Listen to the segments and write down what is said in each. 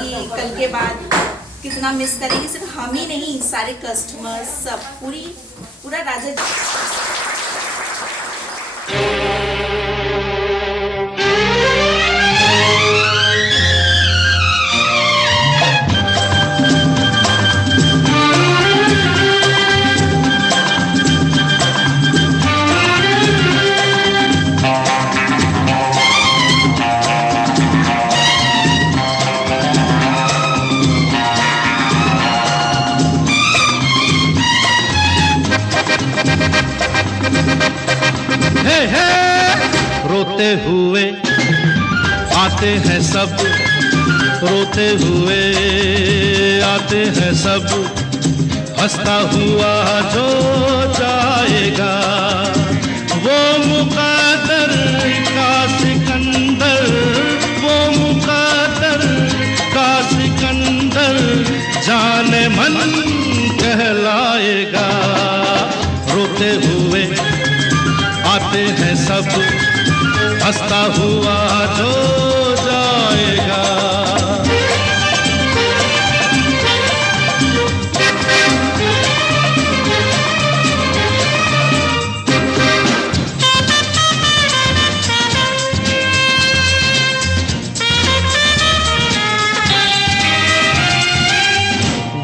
कि कल के बाद कितना मिस करेंगे। सिर्फ हम ही नहीं, सारे कस्टमर्स, सब पूरा राजा। रोते हुए आते हैं सब, रोते हुए आते हैं सब, हंसता हुआ जो जाएगा वो मुक़द्दर का सिकंदर, वो मुक़द्दर का सिकंदर जाने मन कहलाएगा। रोते हुए आते हैं सब, हंसता हुआ जो जाएगा।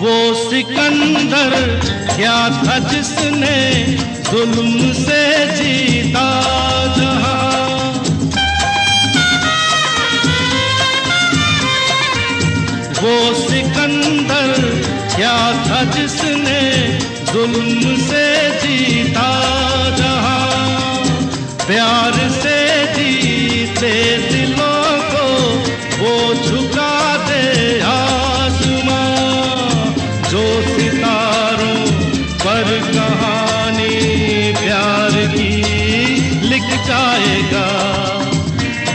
वो सिकंदर क्या था जिसने जुल्म से जीता जहां, वो सिकंदर क्या था जिसने जुल्म से जीता जहां, प्यार से जीते दिलों को वो झुका दे आसमां, जो सितारों पर कहानी प्यार की लिख जाएगा।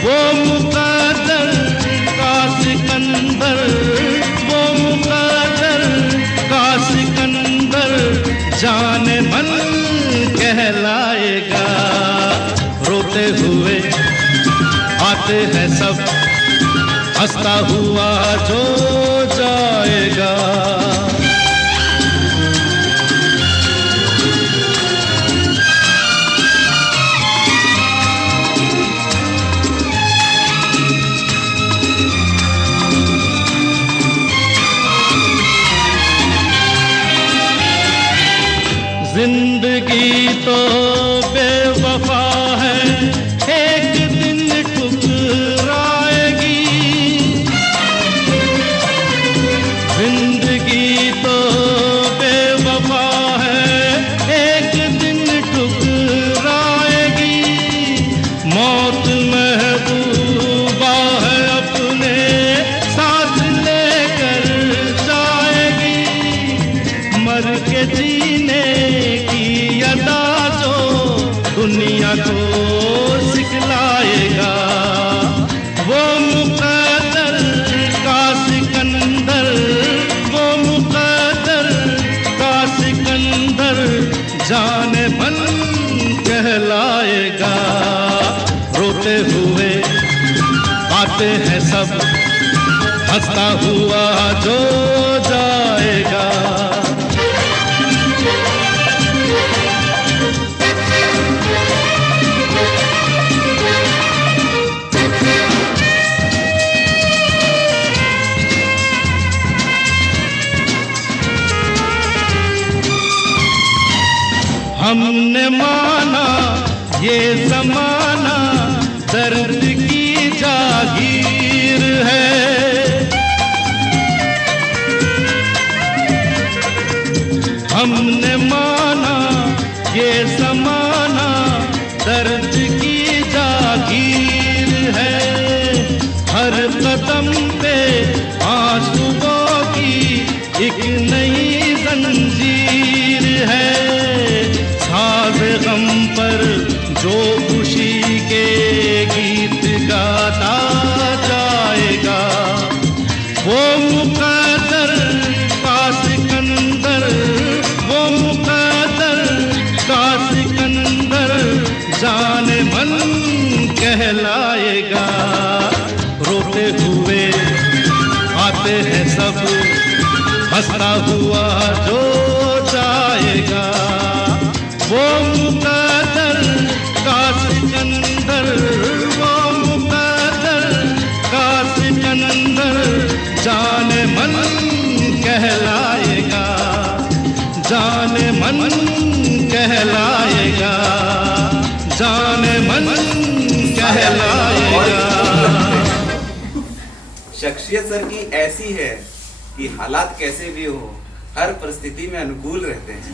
वो मुक़द्दर का सिकंदर, वो मुक़द्दर का सिकंदर जाने मन कहलाएगा। रोते हुए आते हैं सब, हंसता हुआ जो जाएगा। जिंदगी तो बेवफा है, एक दिन ठुकराएगी। जिंदगी तो बेवफा है, एक दिन ठुकराएगी। मौत महबूबा है, अपने साथ लेकर जाएगी। मर के जीने दुनिया को सिखलाएगा। वो मुक़द्दर का सिकंदर, वो मुक़द्दर का सिकंदर जाने मन कहलाएगा। रोते हुए आते हैं सब, हंसता हुआ जो जाएगा। हमने माना ये ज़माना दर्द की जागीर है, हमने माना ये ज़माना दर्द की जागीर है। हर कदम पे आंसुओं की एक नई जंजीर है। गम पर जो खुशी के गीत गाता जाएगा, वो मुक़द्दर का सिकंदर, वो मुक़द्दर का सिकंदर जाने मन कहलाएगा। रोते हुए आते हैं सब, हंसता हुआ जो जाएगा, वो मुकद्दर का सिकंदर, वो मुकद्दर का सिकंदर जाने मन कहलाएगा, जाने मन कहलाएगा, जाने मन कहलाएगा। शख्सियत सर की ऐसी है कि हालात कैसे भी हो हर परिस्थिति में अनुकूल रहते हैं।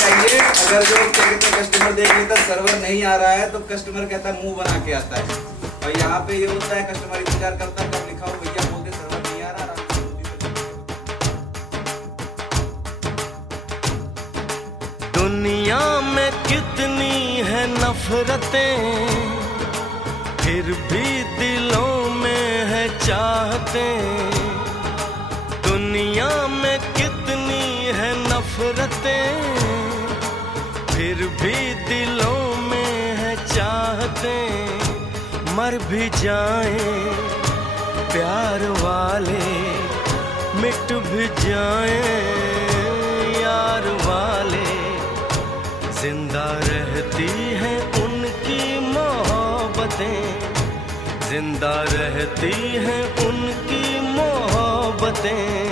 जाइए, अगर जो क्या कहते हैं कस्टमर देख लेता सर्वर नहीं आ रहा है तो कस्टमर कहता है मुंह बना के आता है, और यहाँ पे ये होता है कस्टमर इंतजार करता है कब लिखा हो भैया, बोलते सर्वर नहीं आ रहा। दुनिया में कितनी है नफरतें, फिर भी दिलों में है चाहतें। दुनिया में कितनी है नफरतें, फिर भी दिलों में है चाहतें। मर भी जाएं प्यार वाले, मिट भी जाएं यार वाले, जिंदा रहती हैं उनकी मोहब्बतें, जिंदा रहती हैं उनकी मोहब्बतें।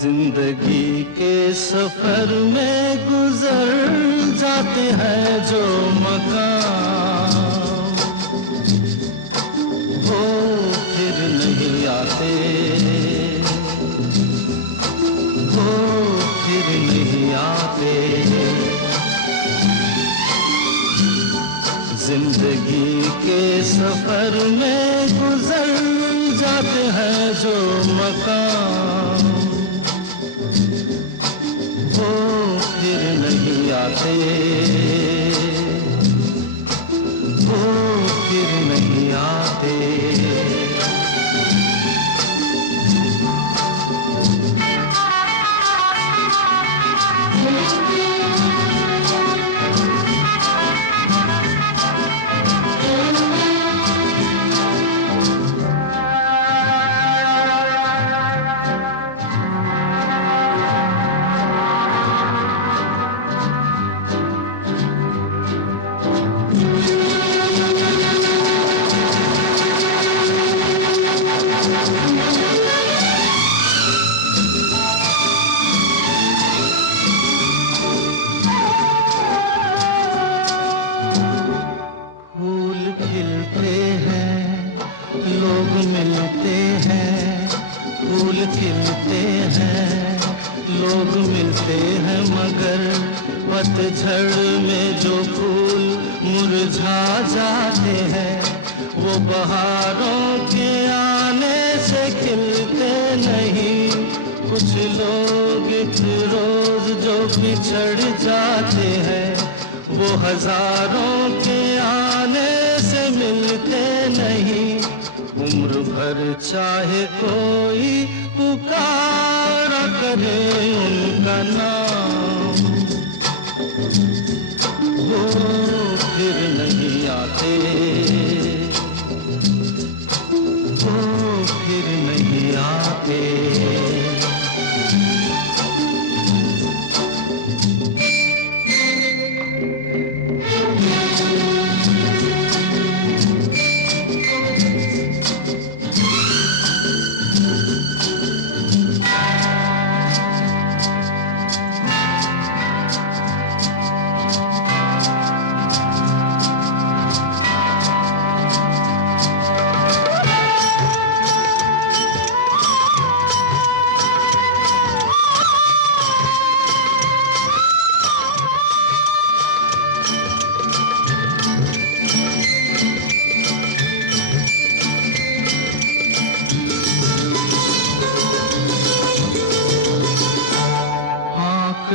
जिंदगी के सफर में गुजर जाते हैं जो मकाम, वो फिर नहीं आते, वो फिर नहीं आते। जिंदगी के सफर में गुजर जाते हैं जो मकाम, वो फिर नहीं आते, वो फिर नहीं आते। पतझड़ में जो फूल मुरझा जाते हैं वो बहारों के आने से खिलते नहीं। कुछ लोग एक रोज जो बिछड़ जाते हैं वो हजारों के आने से मिलते नहीं। उम्र भर चाहे कोई पुकारा करे उनका नाम, वो फिर नहीं आते, वो फिर नहीं आते।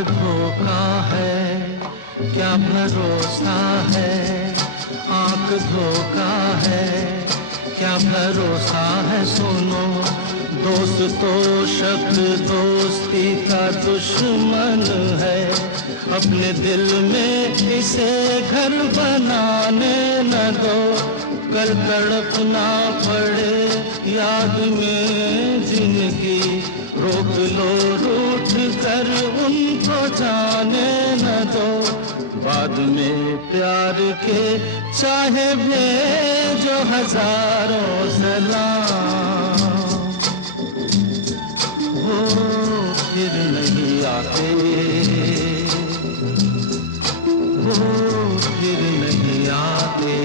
धोखा है क्या भरोसा है, आंख धोखा है क्या भरोसा है। सुनो दोस्त तो शब्द दोस्ती का दुश्मन है, अपने दिल में इसे घर बनाने न दो। कल तड़पना पड़े याद में जिंदगी, रोक लो रूठ कर उनको जाने न दो। बाद में प्यार के चाहे भेजो हजारों सलाम, वो फिर नहीं आते, वो फिर नहीं आते।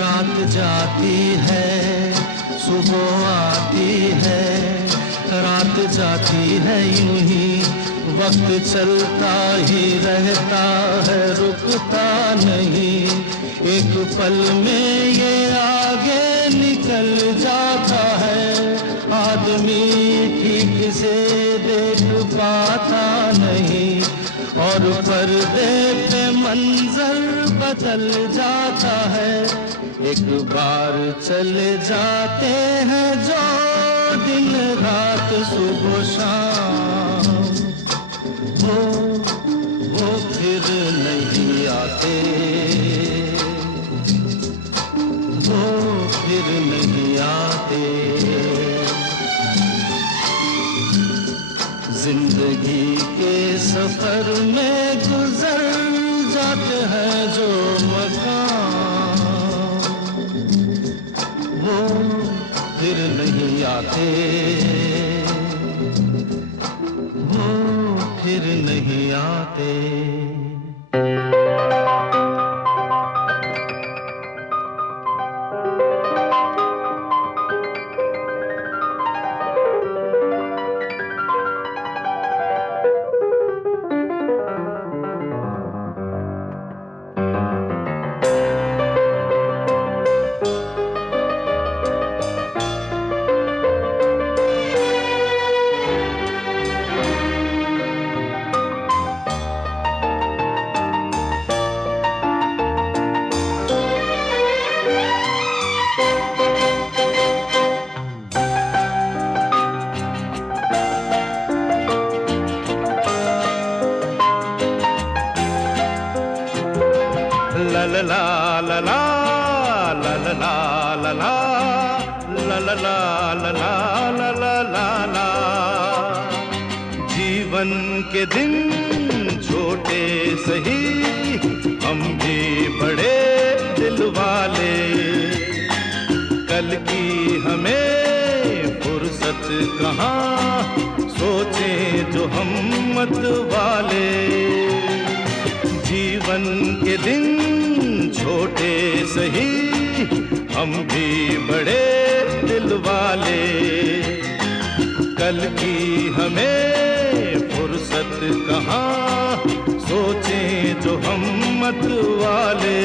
रात जाती है, सुबह आती है, रात जाती है, यूं ही वक्त चलता ही रहता है, रुकता नहीं। एक पल में ये आगे निकल जाता है, आदमी ठीक से देख पाता नहीं, और पर्दे पे मंजर बदल जाता है। एक बार चले जाते हैं जो दिन रात सुबह शाम, वो फिर नहीं आते, वो फिर नहीं आते। जिंदगी के सफर में गुजर जाते हैं जो मकाम, वो फिर नहीं आते, वो फिर नहीं आते। ला ला ला ला ला ला ला ला ला ला ला ला ला ला ला ला। जीवन के दिन छोटे सही, हम भी बड़े दिल वाले, कल की हमें फुर्सत कहाँ, सोचें जो हम मत वाले। जीवन के दिन छोटे सही, हम भी बड़े दिल वाले, कल की हमें फुर्सत कहाँ, सोचें जो हम मत वाले।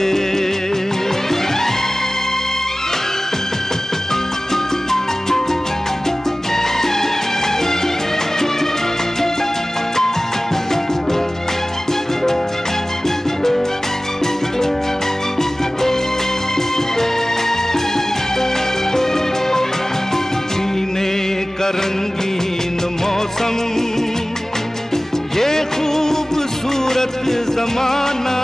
रंगीन मौसम, ये खूबसूरत जमाना,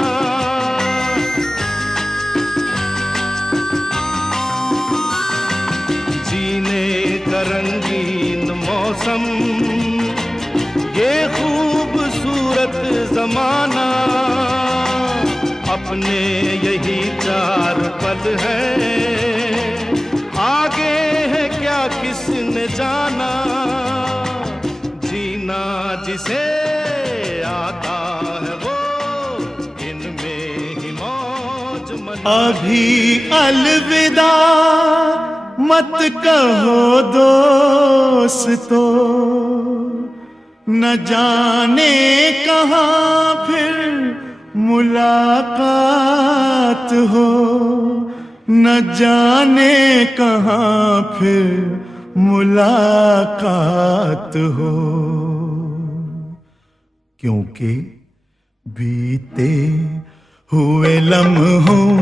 जीने का रंगीन मौसम, ये खूबसूरत जमाना, अपने यही 4 पल हैं, आगे है क्या किसने जाना, जीना जिसे आता है वो इनमें ही मौज मना। अभी अलविदा मत कहो दोस्तों, न जाने कहाँ फिर मुलाकात हो, न जाने कहाँ फिर मुलाकात हो। क्योंकि बीते हुए लम्हों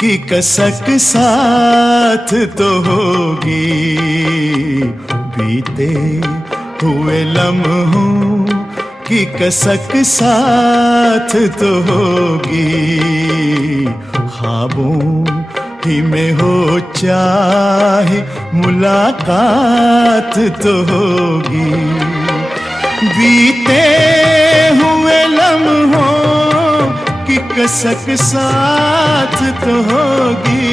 की कसक साथ तो होगी, बीते हुए लम्हों की कसक साथ तो होगी, ख्वाबों ही में हो चाहे मुलाकात तो होगी, बीते हुए लम्हों की कसक साथ तो होगी,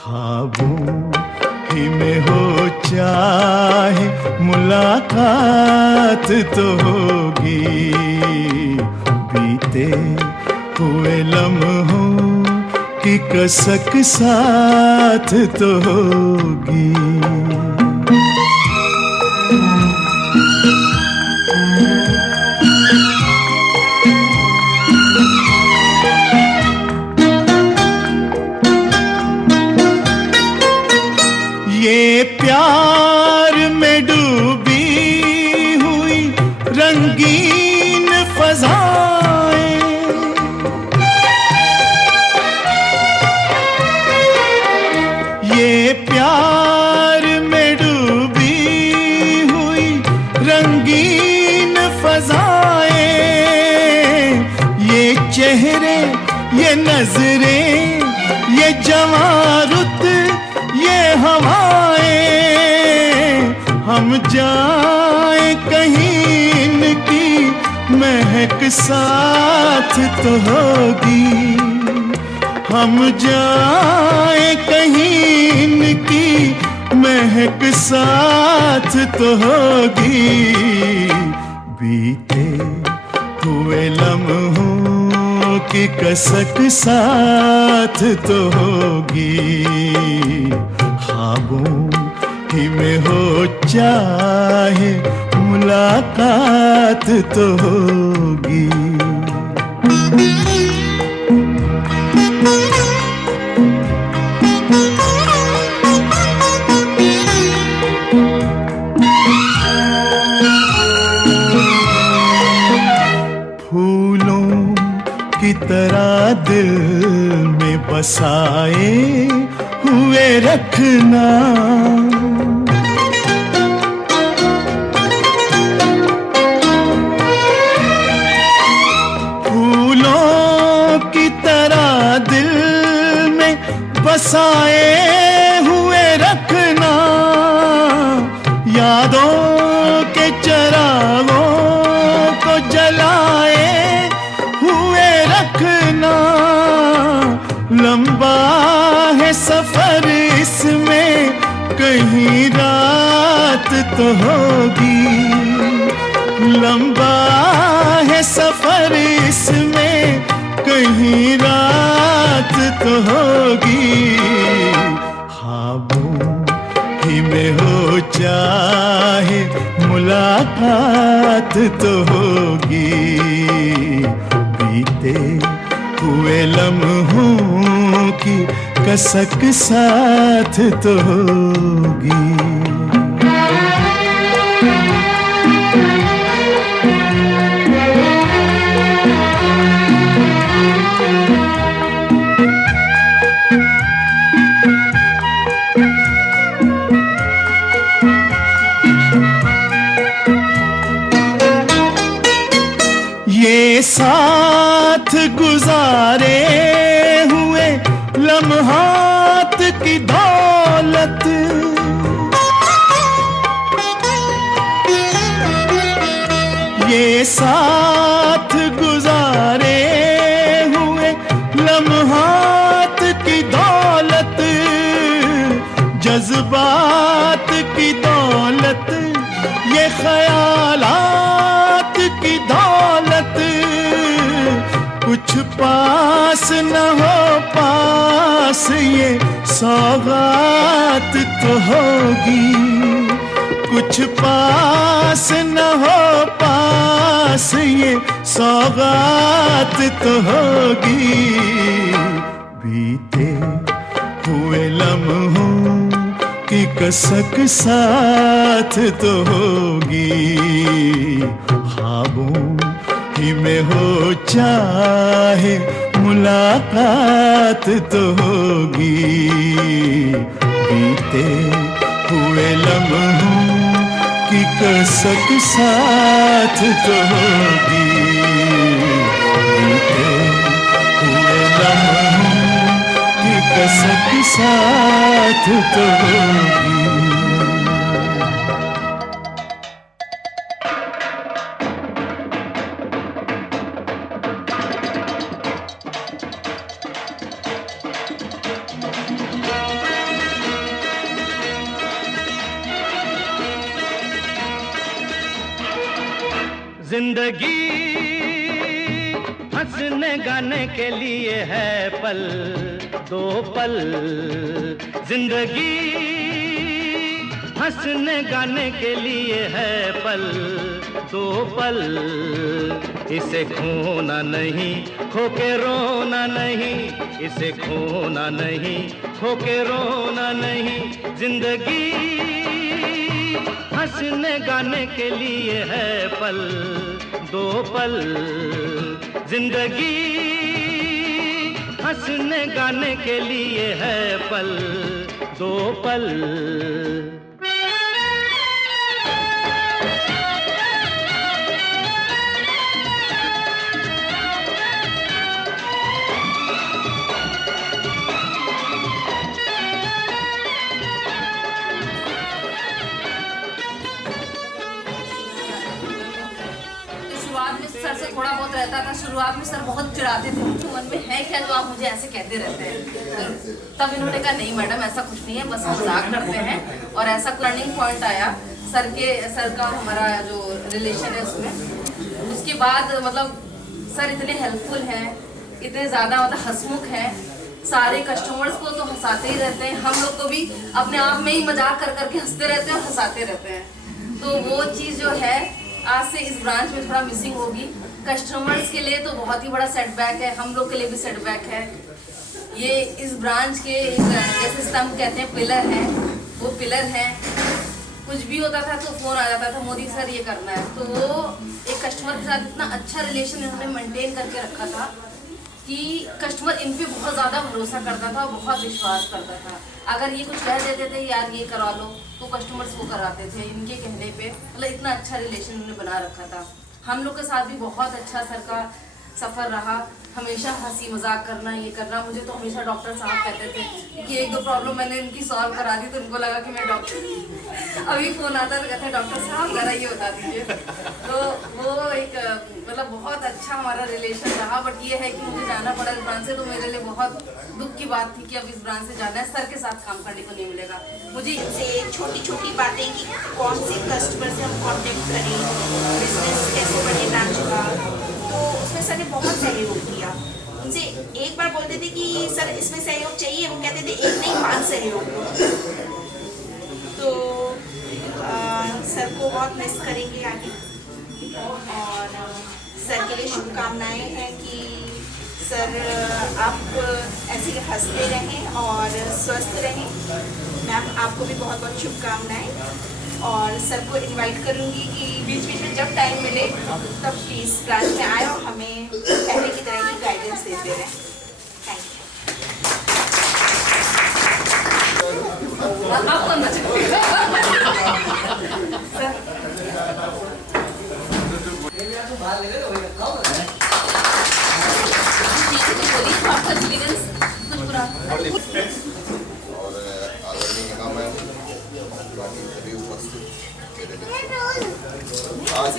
ख्वाबों ही में हो चाहे मुलाकात तो होगी, बीते हुए लम्हों की कसक साथ तो होगी। ये प्यार में डूबी हुई रंगीन फज़ाएं, ये प्यार में डूबी हुई रंगीन फज़ाएं, ये चेहरे, ये नजरें, ये जवारुत, ये हवाएं, हम जाए कहीं इनकी महक साथ तो होगी, हम जाए कहीं इनकी महक साथ तो होगी, बीते हुए लम्हों की कसक साथ तो होगी, ख्वाबों ही में हो चाहे मुलाकात तो होगी। फूलों की तरह दिल में बसाए हुए रखना, फूलों की तरह तो होगी, लंबा है सफर इसमें, कहीं रात तो होगी। ख्वाबों ही में हो चाहे मुलाकात तो होगी, बीते हुए लम्हों की कसक साथ तो होगी। ये साथ गुजारे हुए लम्हात की दौलत, ये साथ गुजारे हुए लम्हात की दौलत, जज्बात की दौलत, ये ख्यालात की दौलत, कुछ पास न हो पास ये सौगात तो होगी, कुछ पास न हो पास ये सौगात तो होगी। बीते हुए लम्हों की कसक साथ तो होगी, ख्वाबों ही में हो चाहे मुलाकात तो होगी, बीते हुए लम्हों की कसक साथ तो होगी, बीते हुए लम्हों की कसक साथ तो होगी। जिंदगी हंसने गाने के लिए है पल दो पल, जिंदगी हंसने गाने के लिए है पल दो पल, इसे खोना नहीं खो के रोना नहीं, इसे खोना नहीं खो के रोना नहीं, जिंदगी हंसने गाने के लिए है पल दो पल, जिंदगी हंसने गाने के लिए है पल दो पल। सर से थोड़ा बहुत रहता था, शुरुआत में सर बहुत चिढ़ाते थे, उनके मन में है क्या जो आप मुझे ऐसे कहते रहते हैं। तब इन्होंने कहा नहीं मैडम ऐसा कुछ नहीं है, बस मजाक करते हैं। और ऐसा टर्निंग पॉइंट आया सर का हमारा जो रिलेशन है उसमें। उसके बाद मतलब सर इतने हेल्पफुल हैं, इतने ज़्यादा मतलब हंसमुख हैं, सारे कस्टमर्स को तो हंसाते ही रहते हैं, हम लोग को भी अपने आप में ही मजाक कर करके हंसते रहते हैं और हंसाते रहते हैं। तो वो चीज़ जो है आज से इस ब्रांच में थोड़ा मिसिंग होगी। कस्टमर्स के लिए तो बहुत ही बड़ा सेटबैक है, हम लोग के लिए भी सेटबैक है। ये इस ब्रांच के जैसे स्तंभ कहते हैं, पिलर हैं, वो पिलर हैं। कुछ भी होता था तो फ़ोन आ जाता था, मोदी सर ये करना है। तो वो एक कस्टमर के साथ इतना अच्छा रिलेशन इन्होंने मेंटेन करके रखा था कि कस्टमर इन पे बहुत ज़्यादा भरोसा करता था, बहुत विश्वास करता था। अगर ये कुछ कह देते थे यार ये करा लो, तो कस्टमर्स वो कराते थे इनके कहने पे। मतलब इतना अच्छा रिलेशन उन्होंने बना रखा था। हम लोग के साथ भी बहुत अच्छा सर का सफ़र रहा। हमेशा हंसी मजाक करना, ये करना। मुझे तो हमेशा डॉक्टर साहब कहते थे कि एक दो प्रॉब्लम मैंने इनकी सॉल्व करा दी तो उनको लगा कि मैं डॉक्टर अभी फ़ोन आता तो कहते हैं डॉक्टर साहब ज़रा ये बता दीजिए। तो वो एक मतलब बहुत अच्छा हमारा रिलेशन रहा। बट ये है कि मुझे जाना पड़ा इस ब्रांच से, तो मेरे लिए बहुत दुख की बात थी कि अब इस ब्रांच से जाना है, सर के साथ काम करने को नहीं मिलेगा मुझे। से छोटी छोटी बातें कि कौन से कस्टमर से हम कांटेक्ट करें, बिजनेस कैसे बढ़े ब्रांच का, तो उसमें सर ने बहुत सहयोग किया। उनसे एक बार बोलते थे कि सर इसमें सहयोग चाहिए, वो कहते थे एक नहीं 5 सहयोग दो। तो सर को बहुत मिस करेंगे आगे, और सर के लिए शुभकामनाएं हैं कि सर आप ऐसे हंसते रहें और स्वस्थ रहें। मैम आपको भी बहुत बहुत शुभकामनाएं, और सर को इनवाइट करूंगी कि बीच बीच में जब टाइम मिले तब प्लीज़ ब्रांच में आए और हमें पहले की तरह ही गाइडेंस देते रहें। Thank you. आप कौन आपका एक्सपीरियंस कुछ पूरा और आदरणीय मेहमान बाकी सभी उपस्थित मेरे मित्र, आज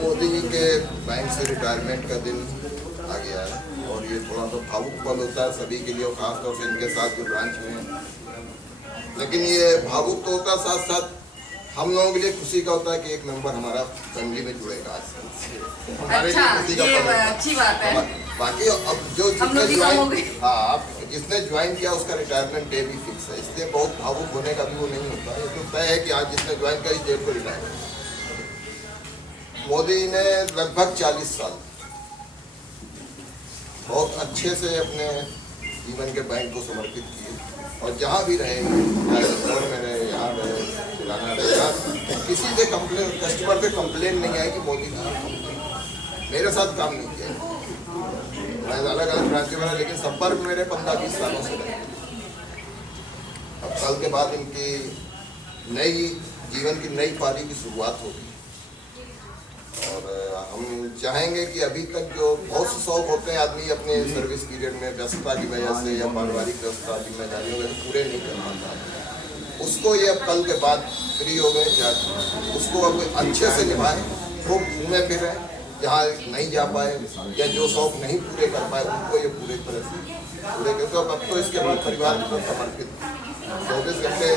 मोदी जी के बैंक से रिटायरमेंट का दिन आ गया है और ये थोड़ा तो भावुक पल होता है सभी के लिए, और खासतौर से इनके साथ जो ब्रांच में है। लेकिन ये भावुक तो होता, साथ साथ हम लोगों के लिए खुशी का होता है कि एक मेंबर हमारा फैमिली में जुड़ेगा आज। हमारे अच्छा, लिए खुशी का ये पल होता है। अच्छी बात है। बाकी अब जो हम लोग जिसने ही कम हो ज्वाइन गए। हाँ आप जिसने ज्वाइन किया उसका रिटायरमेंट डे भी फिक्स है, इसलिए बहुत भावुक होने का भी वो नहीं होता। ये तो तय है कि आज जिसने ज्वाइन करी डेट को रिटायर। मोदी ने लगभग 40 साल बहुत अच्छे से अपने जीवन के बैंक को समर्पित किए, और जहाँ भी रहे, चाहे इंदौर में रहे, यहाँ रहे, तिलाना रहे, यहाँ किसी से कंप्लेन, कस्टमर से कंप्लेन नहीं आई कि मोदी जी मेरे साथ काम नहीं किया। मैं अलग अलग ब्रांच में, लेकिन संपर्क मेरे 15-20 सालों से रहे। अब साल के बाद इनकी नई जीवन की नई पारी की शुरुआत होगी, और हम चाहेंगे कि अभी तक जो बहुत से शौक होते हैं आदमी अपने सर्विस पीरियड में व्यस्तता की वजह से या पारिवारिक व्यस्तता जिम्मेदारियों वजह से पूरे नहीं कर पाता, उसको ये अब कल के बाद फ्री हो गए क्या, उसको अब अच्छे से निभाएं, खूब घूमे फिरें, जहाँ नहीं जा पाए या जो शौक नहीं पूरे कर पाए उनको ये पूरे तरह से पूरे, क्योंकि अब तो इसके बाद परिवार को समर्पित 24 घंटे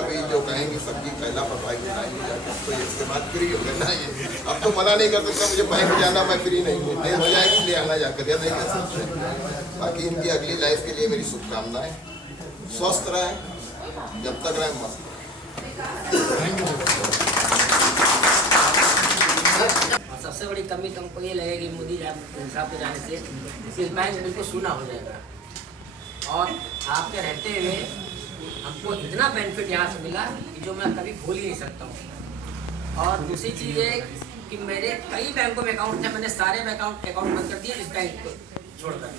अभी जो कहेंगे सब्जी पहला पकाएंगे खाएंगे जाकर, तो इसके बाद फ्री हो गए ना। ये अब तो मना नहीं कर सकता मुझे बैंक जाना, मैं फ्री नहीं हूँ, नहीं हो जाएगी ले आना जाकर, या नहीं कर सकते। बाकी इनकी अगली लाइफ के लिए मेरी शुभकामनाएं, स्वस्थ रहें, जब तक रहें मस्त। सबसे बड़ी कमी तुमको ये लगेगी मोदी साहब के जाने से इस बैंक बिल्कुल सूना हो जाएगा, और आपके रहते हुए हमको इतना बेनिफिट यहाँ से मिला कि जो मैं कभी भूल ही नहीं सकता हूँ। और दूसरी चीज़ ये कि मेरे कई बैंकों में अकाउंट थे, मैंने सारे अकाउंट बंद कर दिए इस बैंक को छोड़कर।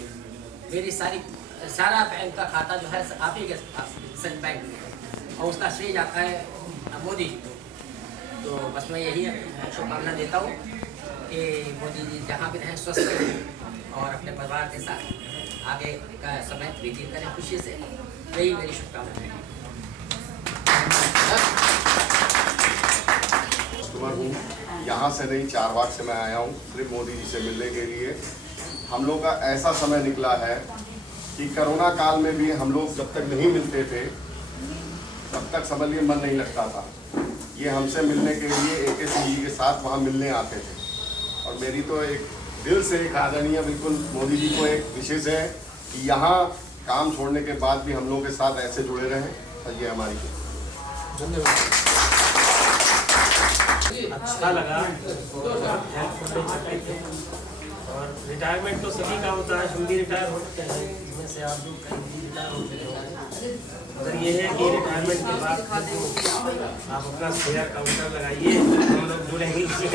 मेरी सारा बैंक का खाता जो है आप ही के बैंक में, और उसका श्रेय जाता है मोदी जी को। तो बस मैं यही शुभकामना देता हूँ कि मोदी जी जहाँ भी रहें स्वस्थ रहें और अपने परिवार के साथ आगे का समय व्यतीत करें खुशी से, यही मेरी शुभकामना है। यहाँ से नहीं 4 बार से मैं आया हूँ सिर्फ मोदी जी से मिलने के लिए। हम लोग का ऐसा समय निकला है कि कोरोना काल में भी हम लोग जब तक नहीं मिलते थे तब तक समझ लिए मन नहीं लगता था। ये हमसे मिलने के लिए AK जी के साथ वहाँ मिलने आते थे, और मेरी तो एक दिल से एक आदरणीय बिल्कुल मोदी जी को एक विशेष है कि यहाँ काम छोड़ने के बाद भी हम लोग के साथ ऐसे जुड़े रहें, और ये हमारी धन्यवाद। अच्छा लगा, और रिटायरमेंट तो सभी का होता है, हम भी रिटायर होते हैं, जिसमें से आप लोग कहीं भी रिटायर होते हैं। मगर ये है कि रिटायरमेंट के बाद आप अपना शेयर काउंटर लगाइए, हम लोग जुड़ेंगे उससे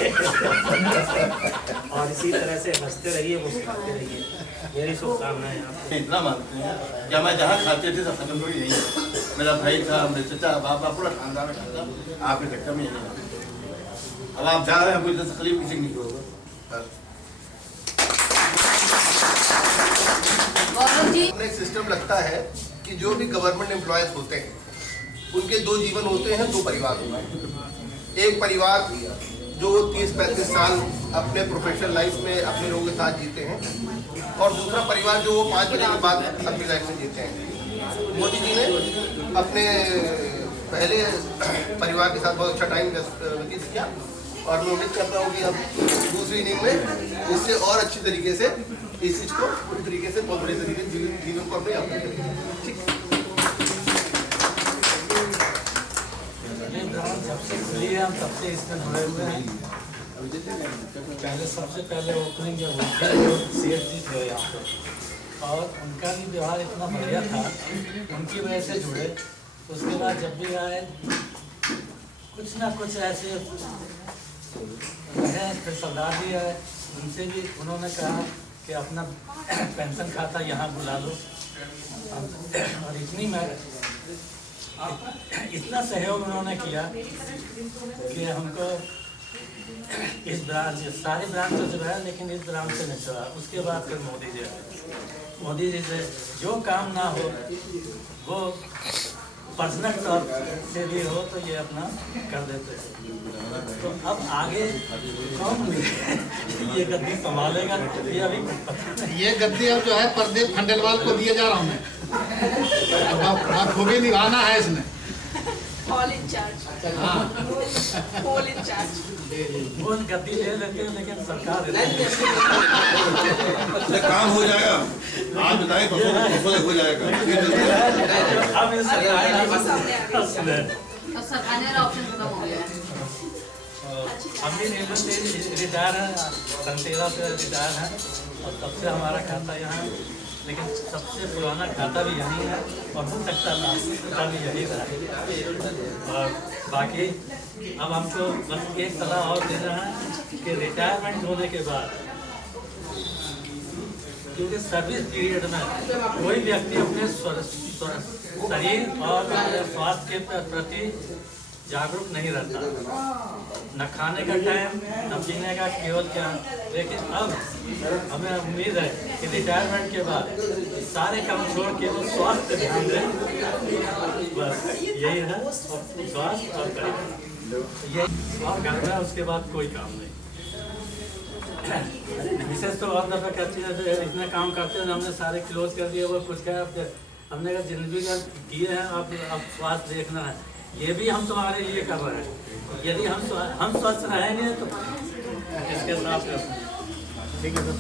और इसी तरह से हंसते रहिए, मुस्कुराते रहिए। मेरी शुभकामनाएं आपको। इतना मानते हैं क्या मैं जहाँ खाते थे सब खत्म थोड़ी नहीं, मेरा भाई था, मेरे चचा बाबा पूरा खानदान खाता, आपके चक्कर में नहीं। अब आप जा रहे हैं, कोई तकलीफ किसी नहीं होगा। गौरव जी एक सिस्टम लगता है कि जो भी गवर्नमेंट एम्प्लॉयज होते हैं उनके दो जीवन होते हैं, दो परिवार होते हैं। एक परिवार जो 30-35 साल अपने प्रोफेशनल लाइफ में अपने लोगों के साथ जीते हैं और दूसरा परिवार जो 5 बजे के बाद अपनी लाइफ में जीते हैं। मोदी जी ने अपने पहले परिवार के साथ बहुत अच्छा टाइम व्यतीत किया और मैं उम्मीद करता हूँ कि अब दूसरी इनिंग में इससे और अच्छी तरीके से इस चीज़ को पूरी तरीके से बहुत बड़े तरीके से जीवन को अपने यापन करेंगे। ठीक जब से खुली है हम तब से इसमें जुड़े हुए हैं। सबसे पहले ओपनिंग जब CH जी थे यहाँ पर और उनका भी व्यवहार इतना बढ़िया था, उनकी वजह से जुड़े। उसके बाद जब भी आए कुछ ना कुछ ऐसे हैं, फिर सरदार जी है, उनसे भी उन्होंने कहा कि अपना पेंशन खाता यहाँ बुला लो और इतना सहयोग उन्होंने किया कि हमको इस ब्रांच सारे ब्रांच से जो है, लेकिन इस ब्रांच से नहीं चला। उसके बाद फिर मोदी जी आए। मोदी जी से जो काम ना हो वो पर्सनल तौर से भी हो तो ये अपना कर देते हैं। तो अब आगे कौन ये गद्दी संभालेगा ये अभी पता नहीं। ये गद्दी अब जो है प्रदीप खंडेलवाल को दिए जा रहा हूँ मैं। अब खूबी निभाना है इसने। All in charge. हाँ। All in charge. वो गद्दी ले लेते हैं लेकिन सरकार काम हो जाएगा। आज बताए परसों हो जाएगा। अब सरकार ने ऑप्शन खत्म हो गया। हम भी रिटायर हैं, 13 से रिटायर हैं और तब से हमारा खाता यहाँ, लेकिन सबसे पुराना खाता भी यहीं है और हो सकता है भी यही रहा। और बाकी अब हमको बस एक सलाह और देना है कि रिटायरमेंट होने के बाद, क्योंकि सर्विस पीरियड में कोई व्यक्ति अपने शरीर और स्वास्थ्य के प्रति जागरूक नहीं रहता, न खाने का टाइम न पीने का, केवल क्या। लेकिन अब हमें उम्मीद है कि रिटायरमेंट के बाद सारे काम छोड़ के वो स्वास्थ्य ध्यान दें। बस यही है, और स्वास्थ्य और करियर यही और घर में, उसके बाद कोई काम नहीं। विशेष तो और दफा कहती है इतने काम करते हैं, हमने सारे क्लोज कर दिए, वो कुछ क्या हमने कहा जिंदगी का किए हैं, अब स्वास्थ्य देखना है। ये भी हम तुम्हारे लिए कर रहे हैं। यदि हम स्वस्थ रहेंगे तो इसके साथ ठीक है सर।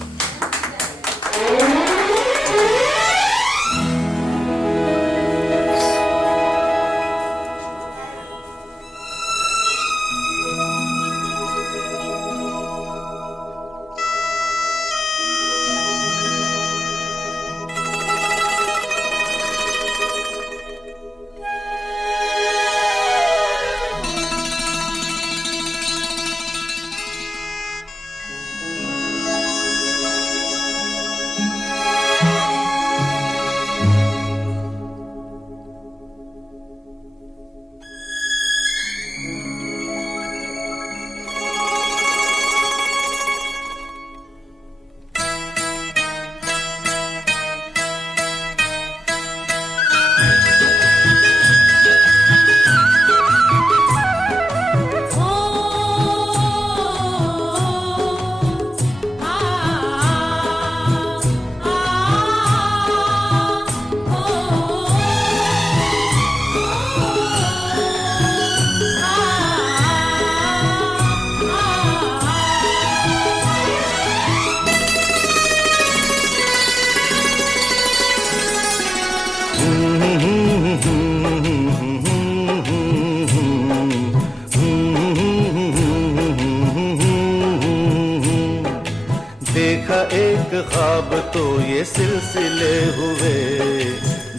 देखा एक ख्वाब तो ये सिलसिले हुए,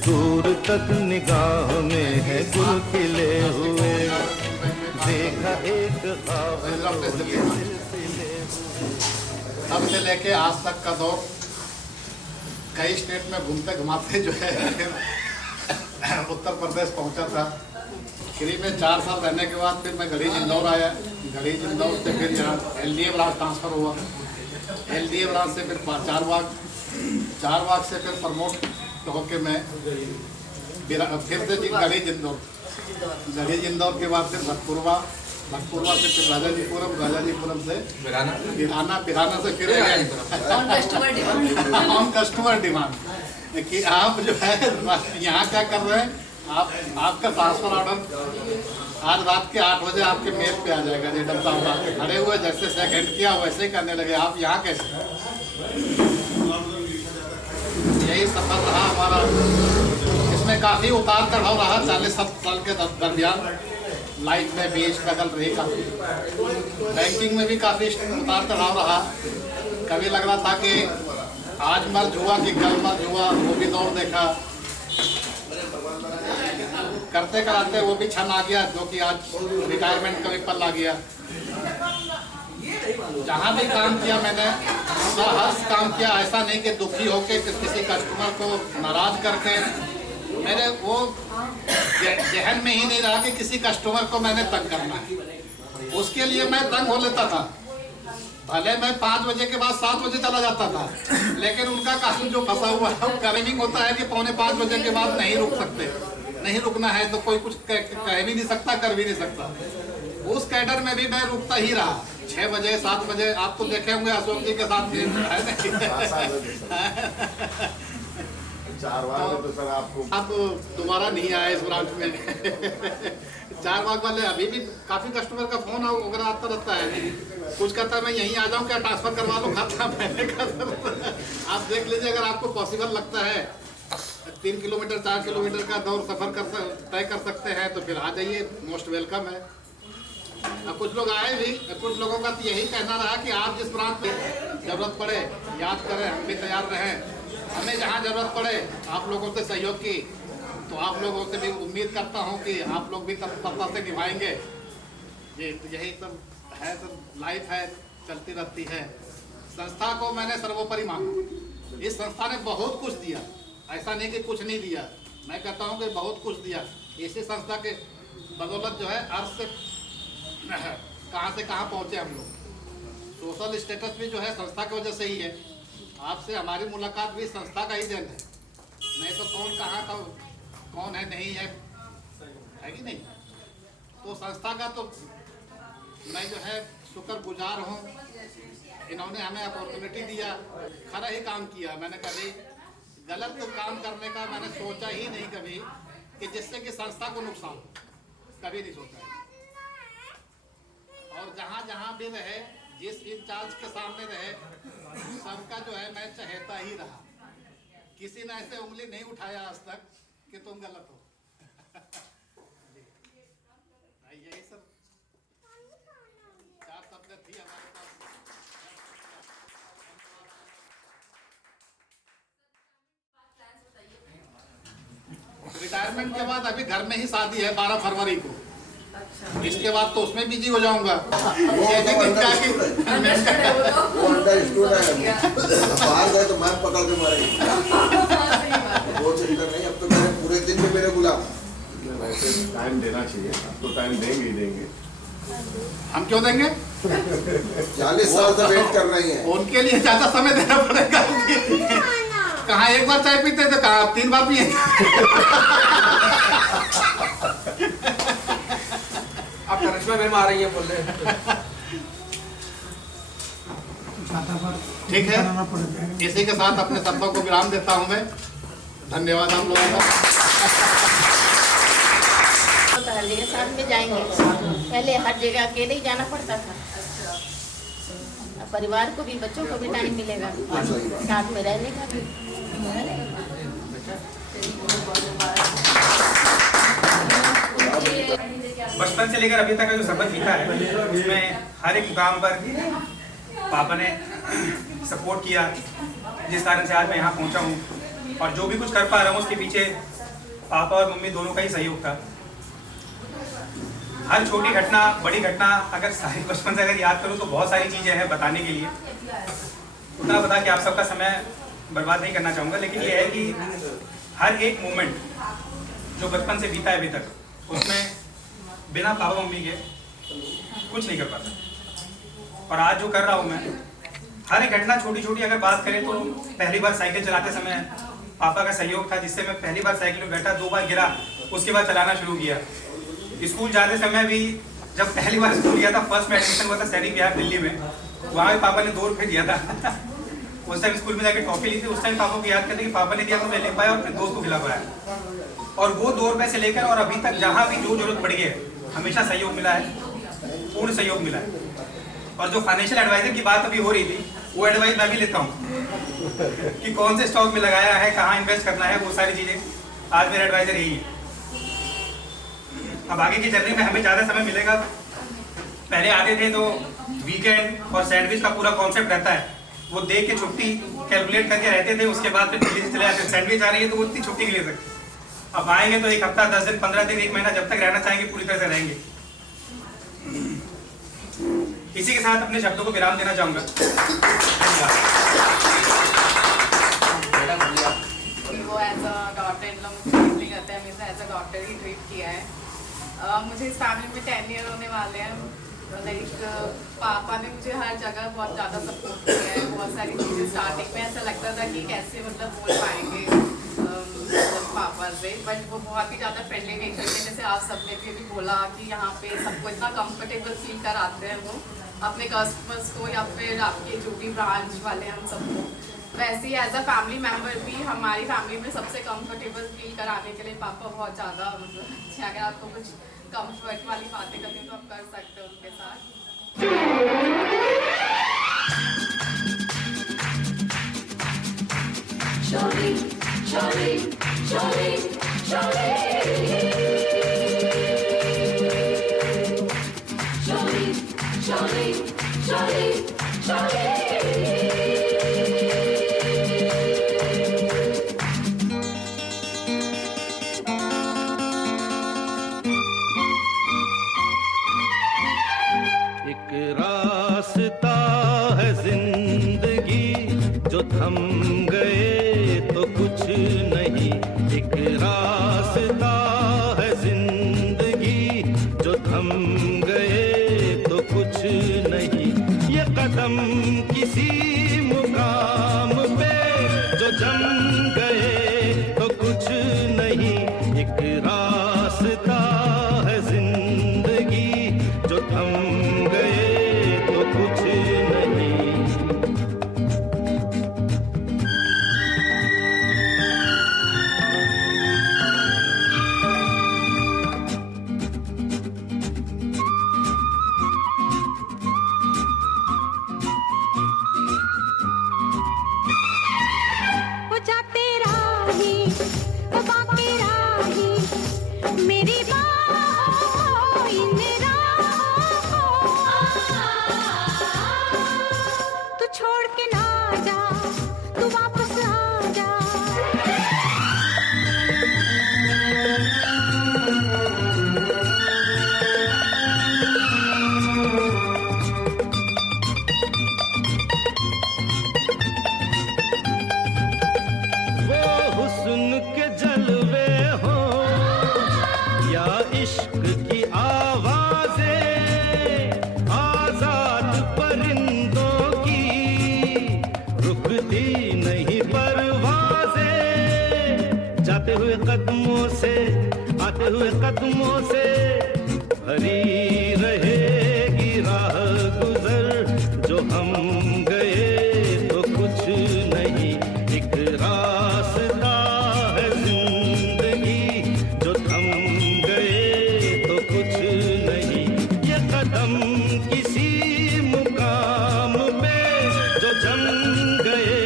दूर तक निगाह में है गुल खिले हुए। देखा एक ख्वाब तो ये सिलसिले तब से लेके आज तक का दौर कई स्टेट में घूमते घुमाते जो है उत्तर प्रदेश पहुंचा था। करीब में 4 साल रहने के बाद फिर मैं गढ़ी इंदौर आया। गढ़ी इंदौर से फिर यहाँ LDA ब्रांच ट्रांसफ़र हुआ। LDA ब्रांच से फिर 4 बार चारबाग से फिर प्रमोट होके मैं फिर से गढ़ी इंदौर के बाद फिर भटपुरवा से फिर राजाजीपुरम से बिराना से फिर ऑन कस्टमर डिमांड कि आप जो है यहाँ क्या कर रहे हैं, आपका ट्रांसफर ऑर्डर आज रात के 8 बजे आपके मेल पे आ जाएगा। जेडम साहब आपके खड़े हुए जैसे सेकंड किया वैसे ही करने लगे। आप यहाँ कैसे? यही सफर रहा हमारा। इसमें काफ़ी उतार चढ़ाव रहा 40-70 साल के दरमियान। लाइफ में भी स्ट्रगल रही काफ़ी, बैंकिंग में भी काफ़ी उतार चढ़ाव रहा। कभी लग रहा था कि आज मर्ज हुआ कि कल मर्ज हुआ, वो भी दौर देखा। करते कराते वो भी क्षण आ गया जो कि आज रिटायरमेंट का भी पल आ गया। जहाँ भी काम किया मैंने हर काम किया, ऐसा नहीं कि दुखी होके किसी कस्टमर को नाराज करके। मेरे वो जहन में ही नहीं रहा कि किसी कस्टमर को मैंने तंग करना है। उसके लिए मैं तंग हो लेता था, भले मैं 5 बजे के बाद 7 बजे चला जाता था, लेकिन उनका काम जो फंसा हुआ है टाइमिंग होता है कि 4:45 बजे के बाद नहीं रुक सकते। नहीं रुकना है तो कोई कुछ कह भी नहीं सकता, कर भी नहीं सकता। उस कैडर में भी मैं रुकता ही रहा। 6 बजे 7 बजे आप तो देखे होंगे अशोक जी के साथ है। 4 बार तो सर आपको अब दोबारा नहीं आया इस ब्रांच में। 4 बाग वाले अभी भी काफी कस्टमर का फोन वगैरह आता रहता है। कुछ कहता है मैं यहीं आ जाऊं क्या, ट्रांसफर करवा लो खाता मैंने का। आप देख लीजिए अगर आपको पॉसिबल लगता है 3 किलोमीटर 4 किलोमीटर का दौर सफर तय कर सकते हैं तो फिर आ जाइए, मोस्ट वेलकम है। अब कुछ लोग आए भी, कुछ लोगों का तो यही कहना रहा कि आप जिस ब्रांच में जरूरत पड़े याद करें, हम भी तैयार रहें। हमें जहाँ जरूरत पड़े आप लोगों से सहयोग की तो आप लोगों से भी उम्मीद करता हूँ कि आप लोग भी तत्परता से निभाएंगे। यही सब है, सब लाइफ है, चलती रहती है। संस्था को मैंने सर्वोपरि माना। इस संस्था ने बहुत कुछ दिया, ऐसा नहीं कि कुछ नहीं दिया। मैं कहता हूँ कि बहुत कुछ दिया। इसी संस्था के बदौलत जो है अर्थ से कहाँ से कहाँ पहुँचे हम लोग। सोशल स्टेटस भी जो है संस्था की वजह से ही है। आपसे हमारी मुलाकात भी संस्था का ही देन है, नहीं तो कौन कहाँ का कौन है नहीं है कि नहीं। तो संस्था का तो मैं जो है शुक्रगुजार हूँ। इन्होंने हमें अपॉर्चुनिटी दिया, खरा ही काम किया। मैंने कभी गलत काम करने का मैंने सोचा ही नहीं कभी कि जिससे कि संस्था को नुकसान, कभी नहीं सोचा। और जहाँ जहाँ भी रहे, जिस इंचार्ज के सामने रहे, सबका जो है मैं चहेता ही रहा। किसी ने ऐसे उंगली नहीं उठाया आज तक कि तुम गलत हो। यही सब 4 शब्द थी हमारे पास। रिटायरमेंट के बाद अभी घर में ही शादी है 12 फरवरी को। इसके बाद तो उसमें बिजी हो जाऊंगा। बाहर गए तो मैम पकड़ के मारेगी। वो चिंता नहीं, अब तो मैंने पूरे दिन में मेरे गुलाम। वैसे टाइम देना चाहिए, अब तो टाइम देंगे ही देंगे। हम क्यों देंगे? 40 साल से वेट कर रही है। उनके लिए ज्यादा समय देना पड़ेगा। कहाँ एक बार चाय पीते थे, कहाँ 3 बार पिए। आप करिश्मा मैम आ रही है बोल रहे हैं। ठीक है, इसी के साथ अपने शब्दों को विराम देता हूँ मैं। धन्यवाद आप लोगों का। साथ में जाएंगे, पहले हर जगह अकेले ही जाना पड़ता था। परिवार को भी, बच्चों को भी टाइम मिलेगा साथ में रहने का भी। बचपन से लेकर अभी तक का जो सफर बीता है उसमें हर एक काम पर पापा ने सपोर्ट किया, जिस कारण से आज मैं यहाँ पहुँचा हूँ। और जो भी कुछ कर पा रहा हूँ उसके पीछे पापा और मम्मी दोनों का ही सहयोग था। हर छोटी घटना, बड़ी घटना अगर सारी बचपन से अगर याद करूँ तो बहुत सारी चीज़ें हैं बताने के लिए। उतना बता कि आप सबका समय बर्बाद नहीं करना चाहूँगा, लेकिन ये है कि हर एक मोमेंट जो बचपन से बीता है अभी तक, उसमें बिना पापा मम्मी के कुछ नहीं कर पाता। और आज जो कर रहा हूँ मैं, हर एक घटना छोटी छोटी अगर बात करें तो पहली बार साइकिल चलाते समय पापा का सहयोग था, जिससे मैं पहली बार साइकिल में बैठा, 2 बार गिरा, उसके बाद चलाना शुरू किया। स्कूल जाते समय भी जब पहली बार स्कूल गया था, फर्स्ट में एडमिशन हुआ था सैनिक विहार दिल्ली में, वहाँ भी पापा ने 2 रुपये दिया था। उस टाइम स्कूल में जाकर टॉफी ली थी। उस टाइम पापा को याद करते कि पापा ने दिया तो मैं ले पाया और अपने दोस्त को खिला पाया। और वो 2 रुपये से लेकर और अभी तक जहाँ भी जो जरूरत पड़ी है हमेशा सहयोग मिला है, पूर्ण सहयोग मिला है। और जो फाइनेंशियल एडवाइजर की बात अभी हो रही थी, वो एडवाइस मैं भी लेता हूँ कि कौन से स्टॉक में लगाया है, कहाँ इन्वेस्ट करना है, वो सारी चीज़ें आज मेरा एडवाइजर यही है। अब आगे की जर्नी में हमें ज़्यादा समय मिलेगा। पहले आते थे तो वीकेंड और सैंडविच का पूरा कॉन्सेप्ट रहता है, वो देख के छुट्टी कैलकुलेट करके रहते थे, उसके बाद फिर दिल्ली से चले जाते। सैंडविच आ रही है तो वो इतनी छुट्टी नहीं ले सकते। अब आएंगे तो 1 हफ्ता, 10 दिन, 15 दिन, 1 महीना, जब तक रहना चाहेंगे पूरी तरह से रहेंगे। इसी के साथ अपने शब्दों को विराम देना चाहूँगा। वो as a daughter in law मुझे ट्रीट नहीं करते, हमेशा एज अ डॉटर ही ट्रीट किया है। मुझे इस फैमिली में 10 ईयर होने वाले हैं। लाइक पापा ने मुझे हर जगह बहुत ज़्यादा सपोर्ट किया है। बहुत सारी चीज़ें स्टार्टिंग में ऐसा लगता था कि कैसे मतलब बोल पाएंगे पापा से, बट वो बहुत ही ज़्यादा फ्रेंडली नेचर के, जैसे आप सबने भी बोला कि यहाँ पे सबको इतना कंफर्टेबल फील कराते हैं वो अपने कस्टमर्स को या फिर आपके जो भी ब्रांच वाले हम सबको। वैसे ही एज अ फैमिली मेम्बर भी हमारी फैमिली में सबसे कंफर्टेबल फील कराने के लिए पापा बहुत ज़्यादा मतलब अच्छे। अगर आपको कुछ कंफर्ट वाली बातें करनी तो आप कर सकते हो उनके साथ। Jolly, jolly, jolly, jolly. Jolly, jolly, jolly, jolly. एक रास्ता है जिंदगी जो थम गए तो कुछ नहीं। एक रास्ता है जिंदगी जो थम गए तो कुछ नहीं। ये कदम किसी मुकाम पे जो जम गए तो कुछ नहीं। एक रास्ता है जिंदगी जो थम गए तो कुछ नहीं। जाते राही बाकी राही मेरी बाहों इन राहों तू छोड़ के ना जा, तू वापस आ जा। हुस्न के जलवे हो या इश्क की आवाजें, आजाद परिंदों की रुकती नहीं परवाजें। जाते हुए कदमों से, आते हुए कदमों से भरी रहेगी राह गुजर। जो हम गए तो कुछ नहीं। एक रास्ता है जिंदगी जो थम गए तो कुछ नहीं। ये कदम किसी मुकाम पे जो जम गए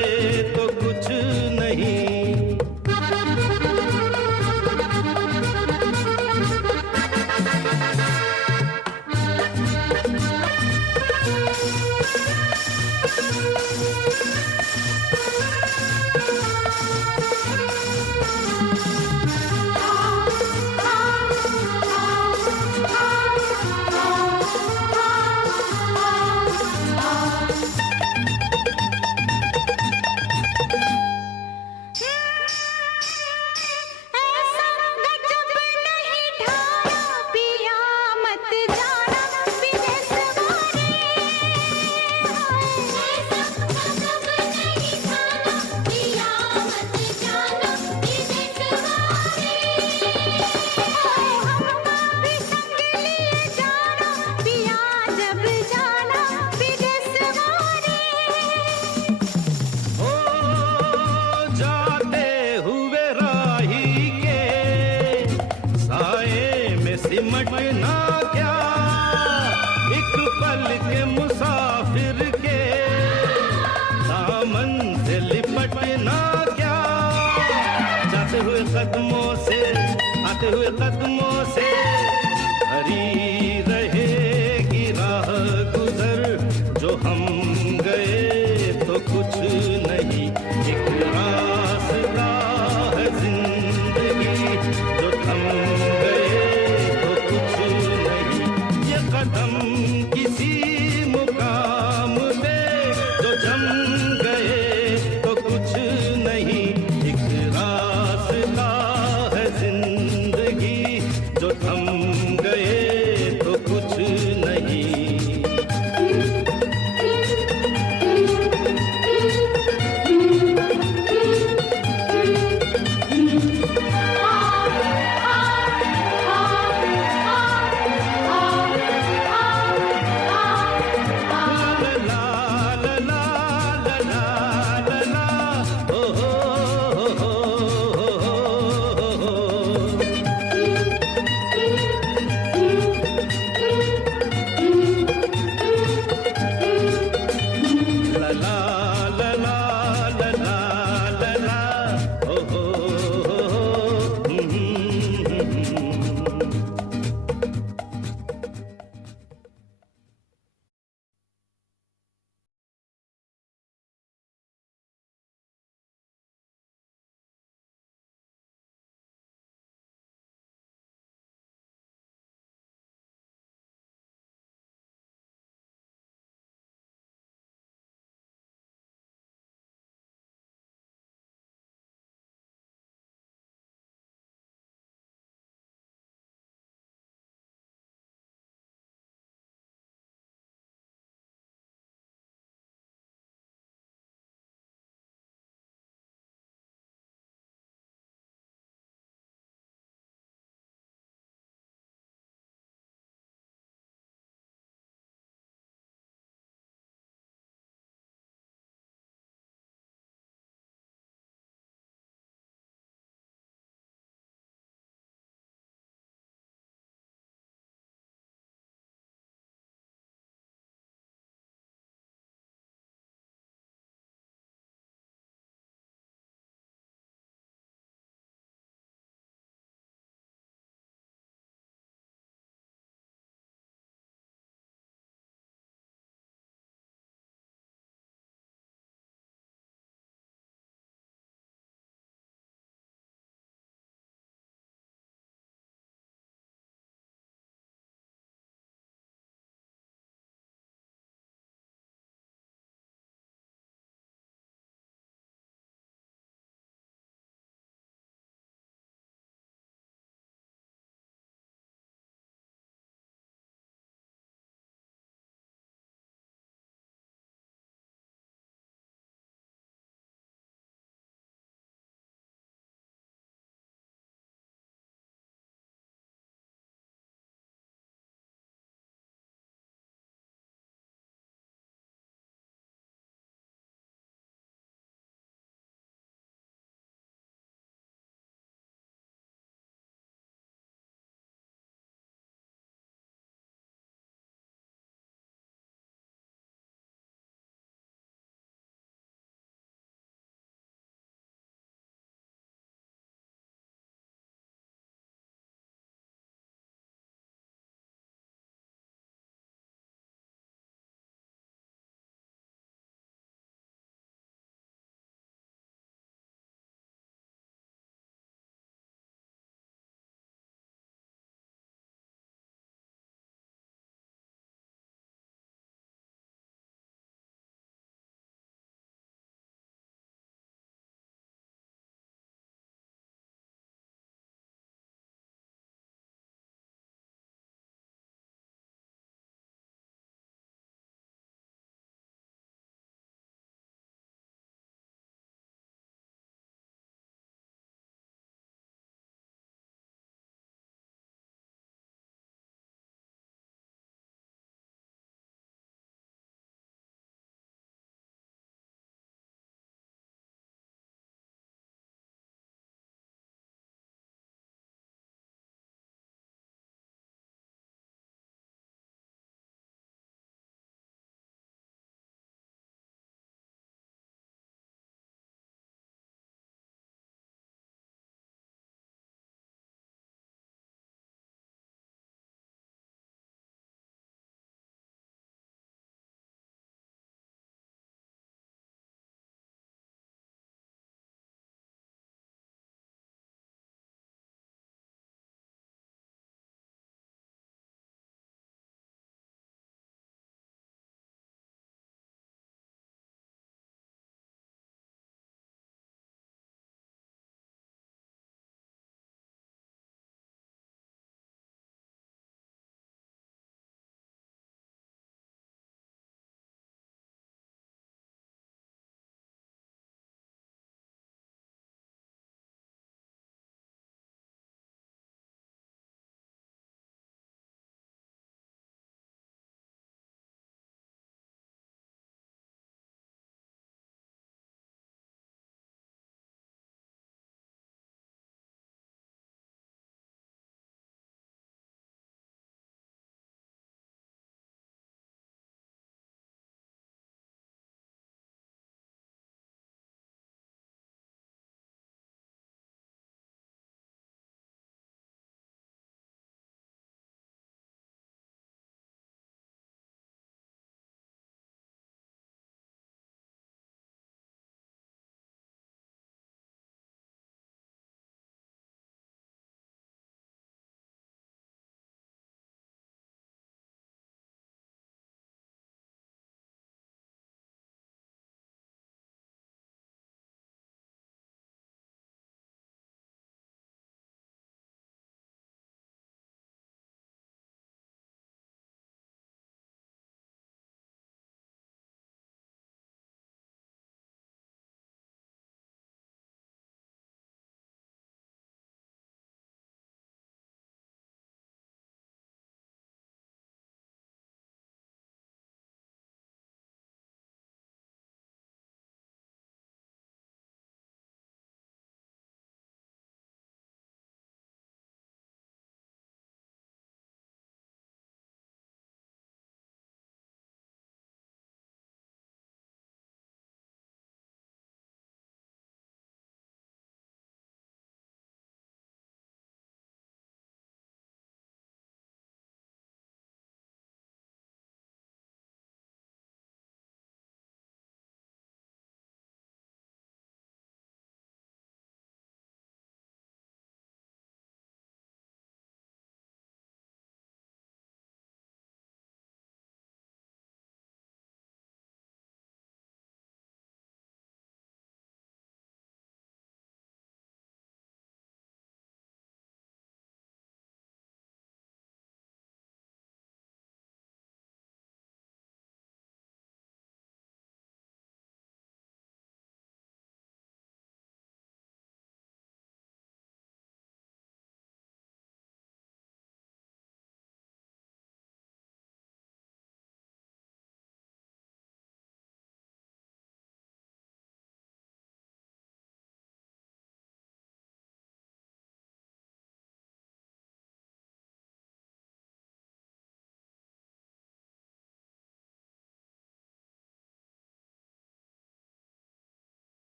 तो कुछ नहीं।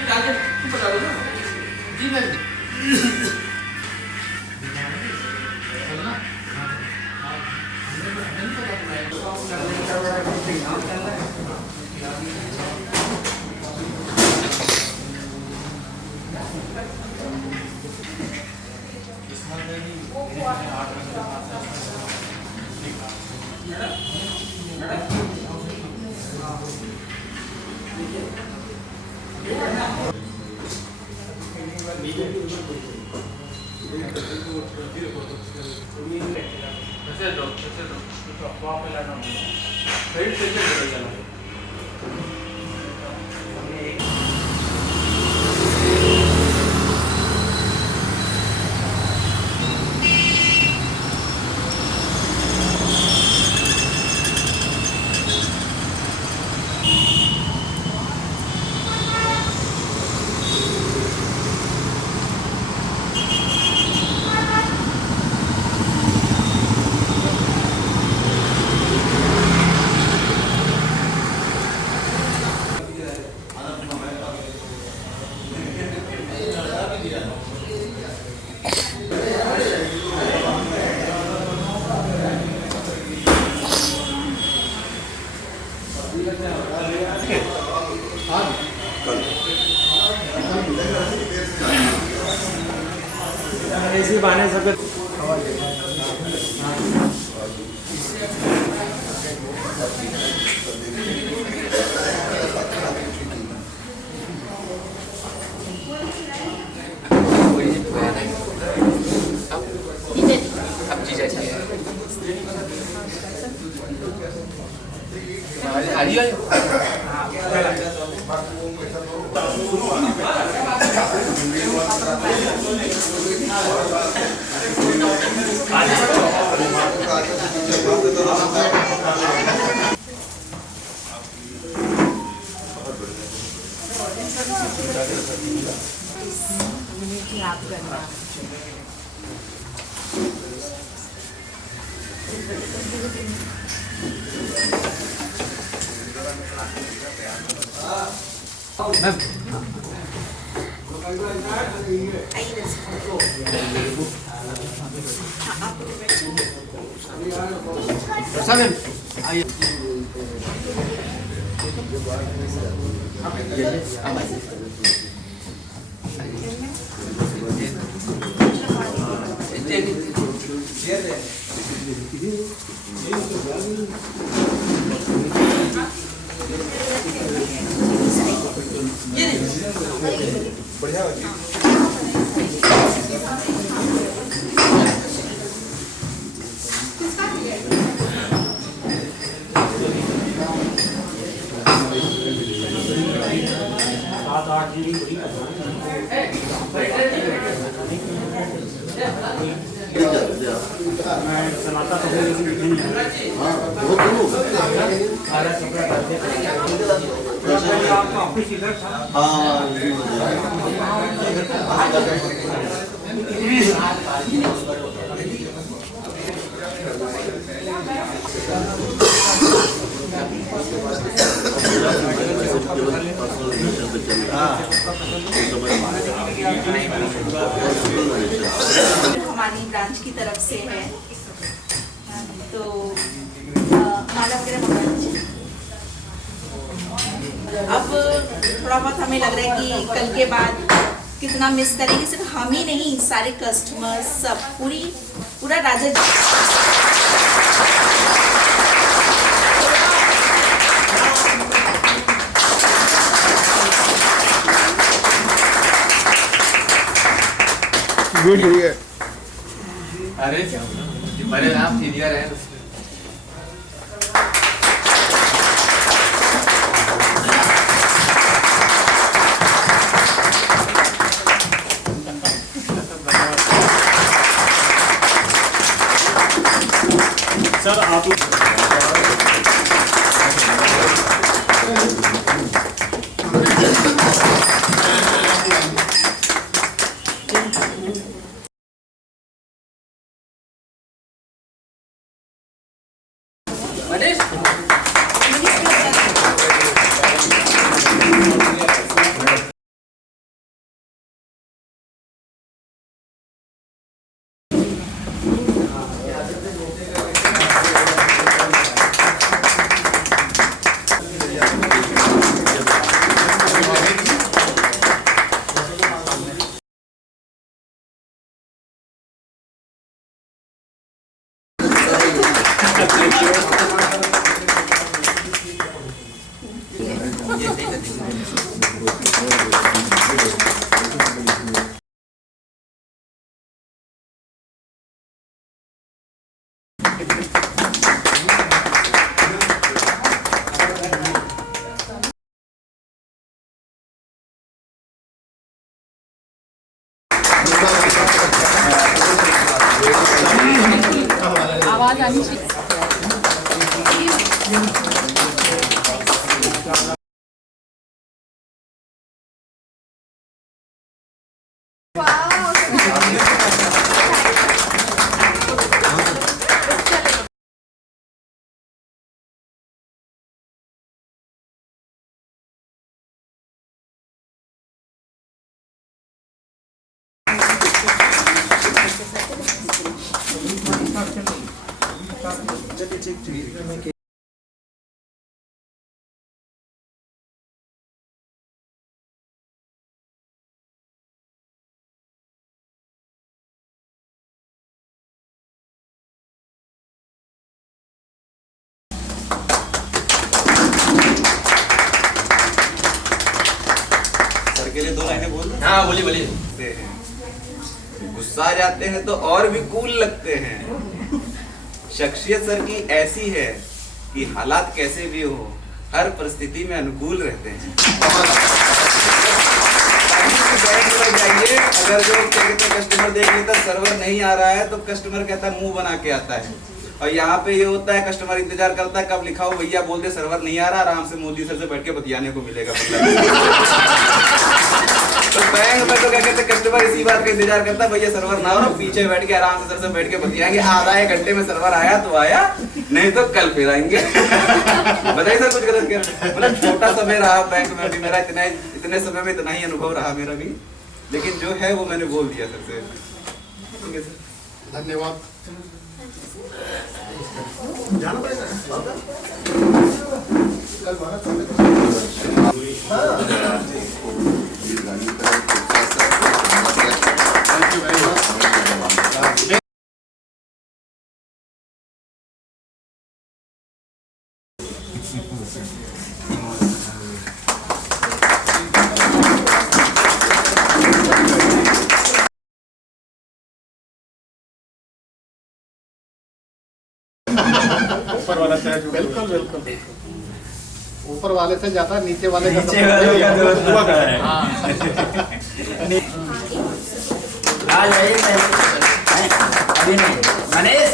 बता दो बता दो ना जी मैम। इसी बहाने सब हमारी ब्रांच की तरफ से है, तो माला वगैरह मंगा लीजिए। अब थोड़ा बहुत हमें लग रहा है कि कल के बाद कितना मिस करेंगे, सिर्फ हम ही नहीं, सारे कस्टमर्स, सब पूरा राजद गुड है। अरे बड़े आप सीनियर हैं। सर आप मनीष आवाज आनी चाहिए। सर के लिए 2 लाइनें बोल दो। हाँ बोलिए बोलिए। गुस्सा आ जाते हैं तो और भी कूल लगते हैं। शख्सियत सर की ऐसी है कि हालात कैसे भी हो हर परिस्थिति में अनुकूल रहते हैं। जाइए, अगर जो कहते कस्टमर देख लेता सर्वर नहीं आ रहा है तो कस्टमर कहता मुंह बना के आता है। और यहाँ पे ये होता है कस्टमर इंतजार करता है कब लिखा हो भैया बोल दे सर्वर नहीं आ रहा, आराम से मोदी सर से बैठ के बतियाने को मिलेगा। तो बैंक में तो क्या कहते कस्टमर इसी बात का इंतजार करता है भैया सर्वर ना हो, पीछे बैठ के आराम से सर से बैठ के बतियाएंगे। आधा 1 घंटे में सर्वर आया तो आया, नहीं तो कल फिर आएंगे। बताइए सर कुछ गलत क्या? मतलब छोटा समय रहा बैंक में भी मेरा, इतने समय में इतना ही अनुभव रहा मेरा भी, लेकिन जो है वो मैंने बोल दिया सर से। ठीक है सर, धन्यवाद। ऊपर वाला बिल्कुल बिल्कुल ऊपर वाले से ज्यादा नीचे वाले का दुआ कर रहे हैं। आ जाइए अभी नहीं मनीष।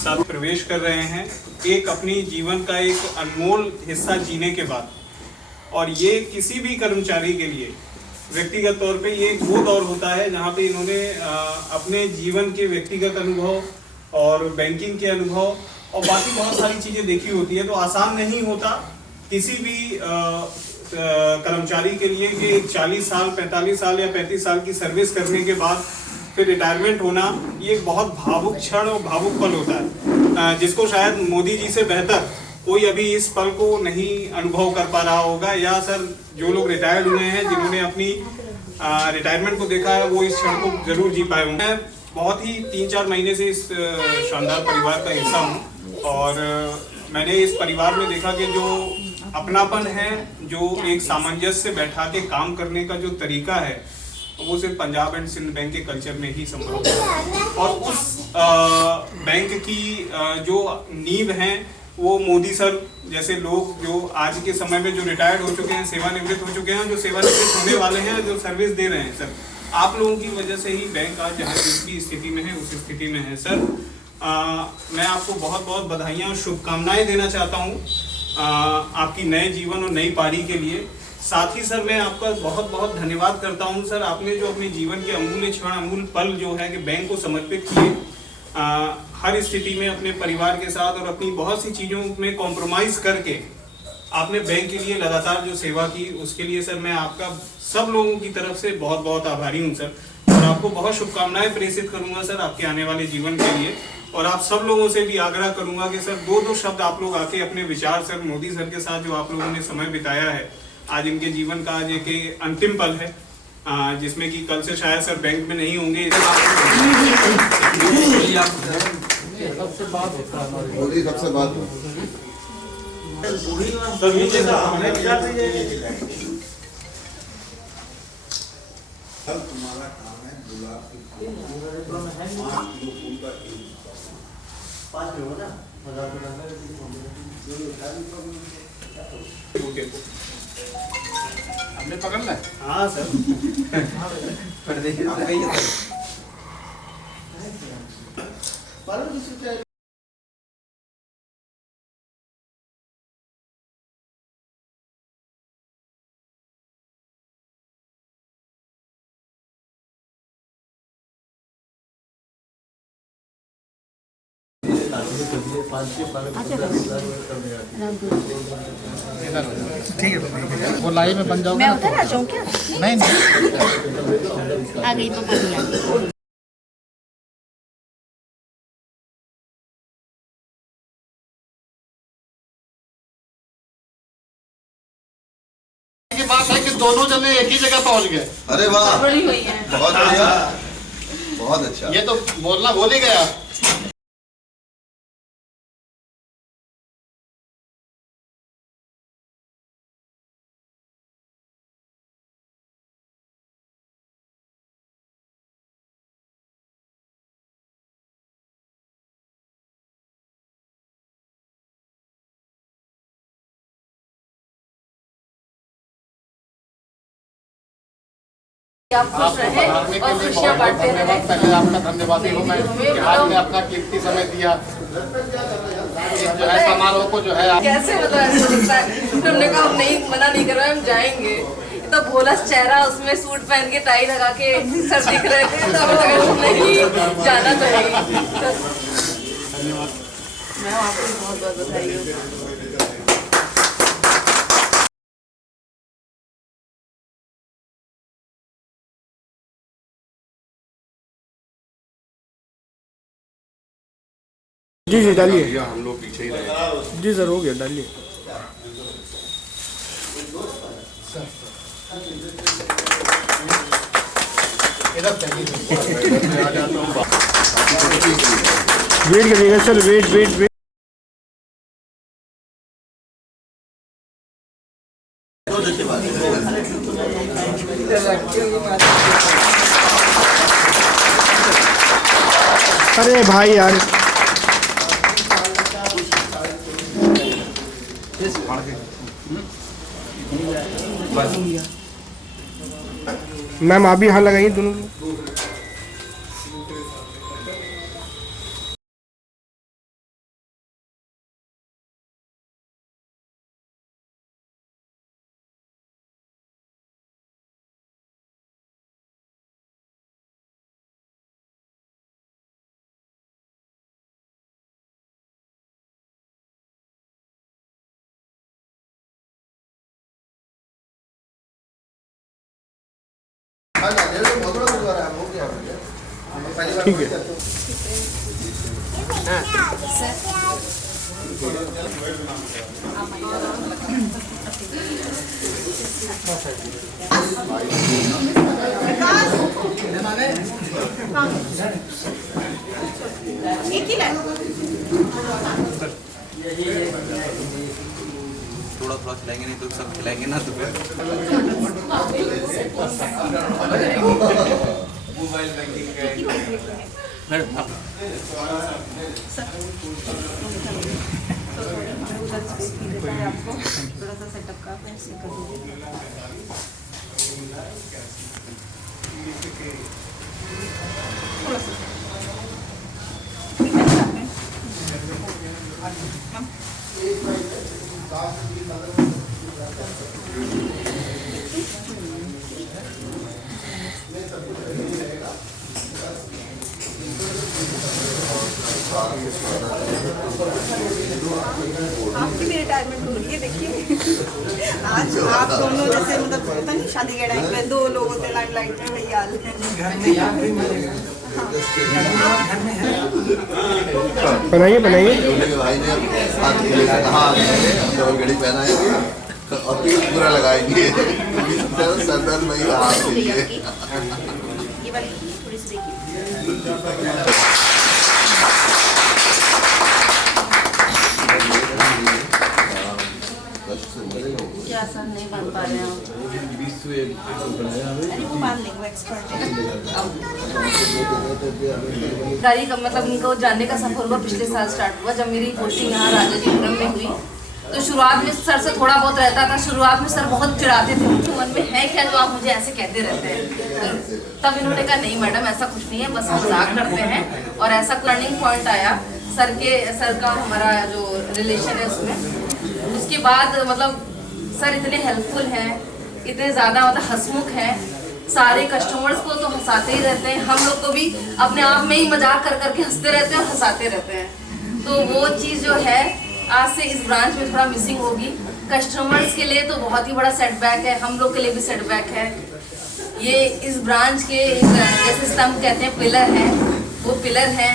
सब प्रवेश कर रहे हैं एक अपनी जीवन का एक अनमोल हिस्सा जीने के बाद, और ये किसी भी कर्मचारी के लिए व्यक्तिगत तौर पे ये वो दौर होता है जहाँ पे इन्होंने अपने जीवन के व्यक्तिगत अनुभव और बैंकिंग के अनुभव और बाकी बहुत सारी चीज़ें देखी होती है। तो आसान नहीं होता किसी भी कर्मचारी के लिए कि 40 साल 45 साल या 35 साल की सर्विस करने के बाद फिर रिटायरमेंट होना, ये एक बहुत भावुक क्षण और भावुक पल होता है, जिसको शायद मोदी जी से बेहतर कोई अभी इस पल को नहीं अनुभव कर पा रहा होगा। या सर जो लोग रिटायर्ड हुए हैं, जिन्होंने अपनी रिटायरमेंट को देखा है, वो इस क्षण को जरूर जी पाए होंगे। बहुत ही 3-4 महीने से इस शानदार परिवार का हिस्सा हूँ और मैंने इस परिवार में देखा कि जो अपनापन है, जो एक सामंजस्य से बैठा के काम करने का जो तरीका है, वो सिर्फ पंजाब एंड सिंध बैंक के कल्चर में ही संभव है। और उस बैंक की जो नींव है वो मोदी सर जैसे लोग जो आज के समय में जो रिटायर्ड हो चुके हैं, सेवानिवृत्त हो चुके हैं, जो सेवानिवृत्त होने वाले हैं, जो सर्विस दे रहे हैं सर, आप लोगों की वजह से ही बैंक आज जहाँ जिस भी स्थिति में है उस स्थिति में है। सर मैं आपको बहुत बहुत बधाइयाँ और शुभकामनाएं देना चाहता हूँ आपकी नए जीवन और नई पारी के लिए। साथ ही सर मैं आपका बहुत बहुत धन्यवाद करता हूँ सर, आपने जो अपने जीवन के अमूल्य क्षण, अमूल्य पल जो है कि बैंक को समर्पित किए, हर स्थिति में अपने परिवार के साथ और अपनी बहुत सी चीज़ों में कॉम्प्रोमाइज करके आपने बैंक के लिए लगातार जो सेवा की, उसके लिए सर मैं आपका सब लोगों की तरफ से बहुत बहुत आभारी हूँ सर। और आपको बहुत शुभकामनाएं प्रेषित करूँगा सर आपके आने वाले जीवन के लिए। और आप सब लोगों से भी आग्रह करूँगा कि सर दो शब्द आप लोग आके अपने विचार सर मोदी सर के साथ जो आप लोगों ने समय बिताया है, आज इनके जीवन का आज एक अंतिम पल है जिसमें कि कल से शायद सर बैंक में नहीं होंगे। सबसे बात सर नीचे तुम्हारा काम है गुलाब के हमने पकड़ ला। हाँ सर ठीक है, वो लाइन में बन जाओगे। मैं उधर आ जाऊँ क्या? नहीं आ गई पापा जी आ गई। की बात है कि दोनों जने एक ही जगह पहुंच गए। अरे वाह, बड़ी हुई है। बहुत बढ़िया, बहुत अच्छा। ये तो बोलना भूल ही गया। आप खुश रहे और खुशियाँ बांटते रहे। पहले आपका धन्यवाद हूँ मैं कि आपने अपना कीमती समय दिया जो है समारोह को जो है कैसे मतलब ऐसा दिखता है। हमने कहा हम नहीं, मना नहीं कर रहे, हम जाएंगे। तो भोला चेहरा, उसमें सूट पहन के टाई लगा के सर दिख रहे थे, तो हमें लगा नहीं जाना चाहिए। मैं आपको बहुत बहुत बधाई हूँ। जी जी डालिए। हम लोग पीछे ही रहे। जी सर हो गया, डालिए। वेट करिएगा सर, वेट वेट वेट। अरे भाई यार, मैम आप भी यहाँ लगाइए दोनों। ठीक है। एक ही लाइन थोड़ा थोड़ा खिलाएंगे, नहीं तो सब खिलाएंगे ना तो मोबाइल बैंकिंग थोड़ा सा सेटअप का ऐसे कर दीजिए। थोड़ा सा आपकी भी रिटायरमेंट हो रही है, देखिए आज आप दोनों जैसे मतलब पता नहीं शादी के टाइम पे दो लोग होते लाइमलाइट में, वही हाल है। बनाइए बनाइए। भाई ने साथ के लिए कहा डबल घड़ी पहनाएंगे और पीठ पूरा लगाएंगे, सरदर्द में ही हाथ देंगे। ये वाली थोड़ी सी देखिए। क्या सर नहीं बन पा रहे हैं, वो बांध लेंगे, एक्सपर्ट है। गाड़ी का मतलब इनको जानने का सफर हुआ पिछले साल स्टार्ट हुआ, जब मेरी पोस्टिंग यहाँ राजा जी पुरम में हुई। तो शुरुआत में सर से थोड़ा बहुत रहता था, शुरुआत में सर बहुत चिढ़ाते थे, उनके मन में है क्या जो आप मुझे ऐसे कहते रहते हैं। तो तब इन्होंने कहा नहीं मैडम ऐसा कुछ नहीं है, बस मजाक करते हैं। और ऐसा टर्निंग पॉइंट आया सर का हमारा जो रिलेशन है उसमें। उसके बाद मतलब सर इतने हेल्पफुल हैं, इतने ज़्यादा मतलब हंसमुख हैं, सारे कस्टमर्स को तो हंसाते ही रहते हैं, हम लोग को भी अपने आप में ही मजाक कर करके हंसते रहते हैं और हंसाते रहते हैं। तो वो चीज़ जो है आज से इस ब्रांच में थोड़ा मिसिंग होगी। कस्टमर्स के लिए तो बहुत ही बड़ा सेटबैक है, हम लोग के लिए भी सेटबैक है। ये इस ब्रांच के जैसे स्तंभ कहते हैं, पिलर हैं, वो पिलर हैं।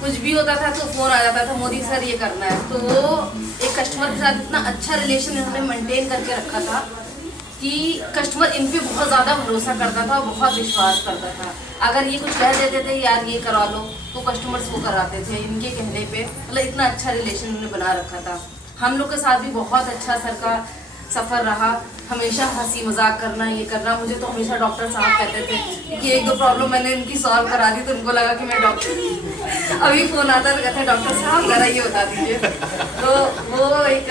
कुछ भी होता था तो फ़ोन आ जाता था, मोदी सर ये करना है। तो वो एक कस्टमर के साथ इतना अच्छा रिलेशन इन्होंने मेंटेन करके रखा था कि कस्टमर इन पे बहुत ज़्यादा भरोसा करता था, बहुत विश्वास करता था। अगर ये कुछ कह देते थे यार ये करा लो, तो कस्टमर्स वो कराते थे इनके कहने पे। मतलब इतना अच्छा रिलेशन इन्होंने बना रखा था। हम लोग के साथ भी बहुत अच्छा सर का सफ़र रहा, हमेशा हंसी मजाक करना, ये करना। मुझे तो हमेशा डॉक्टर साहब कहते थे कि एक दो प्रॉब्लम मैंने इनकी सॉल्व करा दी तो उनको लगा कि मैं डॉक्टर अभी फ़ोन आता तो कहते डॉक्टर साहब ज़रा ये बता दीजिए। तो वो एक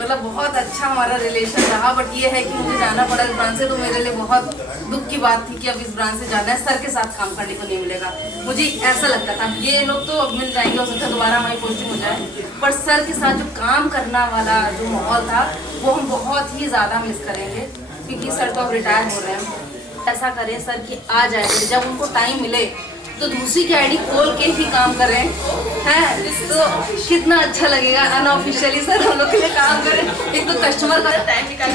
मतलब बहुत अच्छा हमारा रिलेशन रहा। बट ये है कि मुझे जाना पड़ा इस ब्रांच से, तो मेरे लिए बहुत दुख की बात थी कि अब इस ब्रांच से जाना है, सर के साथ काम करने को नहीं मिलेगा। मुझे ऐसा लगता था ये लोग तो अब मिल जाएंगे, हो सकता है दोबारा हमारी पोस्टिंग हो जाए, पर सर के साथ जो काम करना वाला जो माहौल था वो हम बहुत ही ज़्यादा मिस करेंगे, क्योंकि सर तो अब रिटायर हो रहे हैं। ऐसा करें सर कि आ जाए, जब उनको टाइम मिले तो दूसरी की आईडी खोल के ही काम करें, हैं तो कितना अच्छा लगेगा। अनऑफिशियली सर हम लोग के लिए काम करें, एक तो कस्टमर का टाइम निकाल।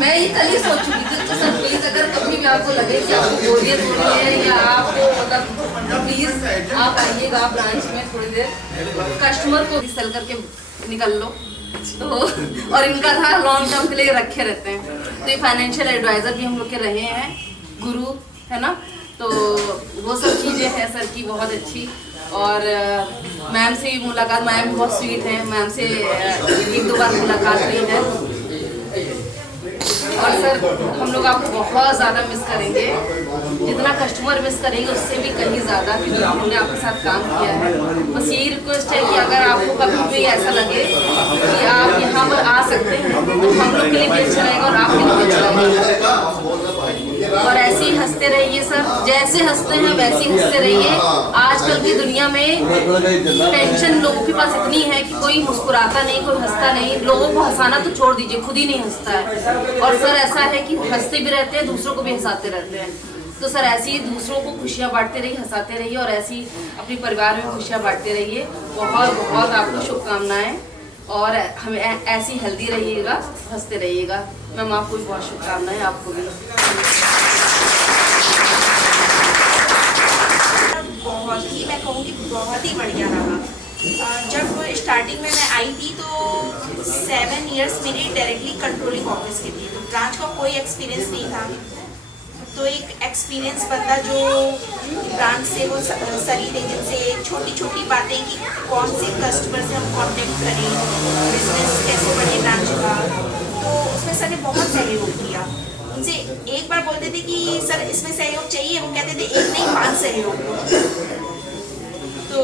मैं ये कल ही सोच चुकी थी। तो सर प्लीज़ अगर कभी भी आपको लगे कि आपको बोरियत हो रही है या आपको मतलब प्लीज़ आप आइएगा ब्रांच में थोड़ी देर, कस्टमर को भी सेल करके निकल लो। तो और इनका था लॉन्ग टर्म के लिए रखे रहते हैं। तो ये फाइनेंशियल एडवाइज़र भी हम लोग के रहे हैं, गुरु है ना। तो वो सब चीज़ें हैं सर की बहुत अच्छी। और मैम से भी मुलाकात, मैम बहुत स्वीट है, मैम से एक दो बार मुलाकात हुई है। और सर हम लोग आपको बहुत ज़्यादा मिस करेंगे, जितना कस्टमर मिस करेंगे उससे भी कहीं ज़्यादा, क्योंकि हमने आपके साथ काम किया है। बस यही रिक्वेस्ट है कि अगर आपको कभी भी ऐसा लगे कि आप यहाँ पर आ सकते हैं तो हम लोग के लिए भी अच्छा रहेगा और आपके लिए भी अच्छा रहेगा। और ऐसे ही हंसते रहिए सर, जैसे हंसते हैं वैसे ही हंसते रहिए। आजकल की दुनिया में टेंशन लोगों के पास इतनी है कि कोई मुस्कुराता नहीं, कोई हंसता नहीं। लोगों को हंसाना तो छोड़ दीजिए, खुद ही नहीं हंसता है। और सर ऐसा है कि हंसते भी रहते हैं, दूसरों को भी हंसाते रहते हैं। तो सर ऐसे ही दूसरों को खुशियाँ बांटते रहिए, हंसाते रहिए और ऐसे ही अपने परिवार में खुशियाँ बांटते रहिए। बहुत बहुत आपको शुभकामनाएं और हमें ऐसी हेल्दी रहिएगा, हंसते रहिएगा। मैम आपको भी बहुत शुभकामनाएं, आपको भी। बहुत ही मैं कहूँगी बहुत ही बढ़िया रहा। जब स्टार्टिंग में मैं आई थी तो 7 इयर्स मेरी डायरेक्टली कंट्रोलिंग ऑफिस की थी, तो ब्रांच का कोई एक्सपीरियंस नहीं था। तो एक एक्सपीरियंस बंदा जो ब्रांच से वो सरी थे, जिनसे छोटी छोटी बातें कि कौन से कस्टमर से हम कांटेक्ट करें, बिजनेस कैसे बढ़े ब्रांच का, तो उसमें सर ने बहुत सहयोग किया। उनसे एक बार बोलते थे कि सर इसमें सहयोग चाहिए, वो कहते थे 1 नहीं 5 सहयोग दो। तो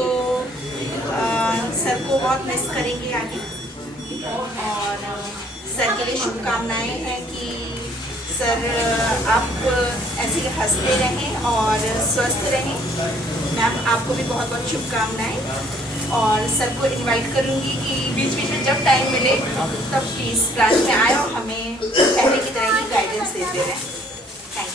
सर को बहुत मिस करेंगे आगे, और सर के लिए शुभकामनाएं हैं कि सर आप ऐसे हंसते रहें और स्वस्थ रहें। मैम आपको भी बहुत बहुत शुभकामनाएं, और सर को इनवाइट करूंगी कि बीच बीच में जब टाइम मिले तब प्लीज़ ब्रांच में आए और हमें पहले की तरह ही गाइडेंस देते रहें। थैंक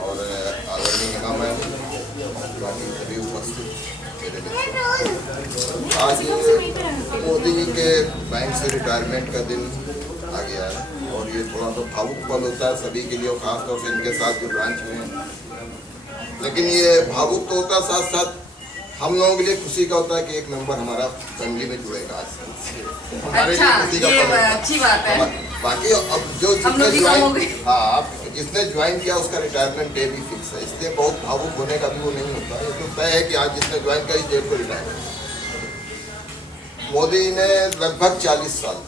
और आदरणीय मैम, बाकी सभी उपस्थित, आज मोदी जी के बैंक से रिटायरमेंट का दिन आ गया है, और ये थोड़ा तो भावुक पल होता है सभी के लिए, और खासतौर से इनके साथ जो ब्रांच में है। लेकिन ये भावुक तो होता है, साथ साथ हम लोगों के लिए खुशी का होता है कि एक मेंबर हमारा फैमिली में जुड़ेगा आज। अच्छा, ये अच्छी बात है। बाकी अब जो जिसने ज्वाइन किया उसका रिटायरमेंट डे भी फिक्स है, इसलिए बहुत भावुक होने का भी वो नहीं होता। ये तो तय है कि आज जिसने ज्वाइन किया इस डेट को रिटायर। मोदी ने लगभग 40 साल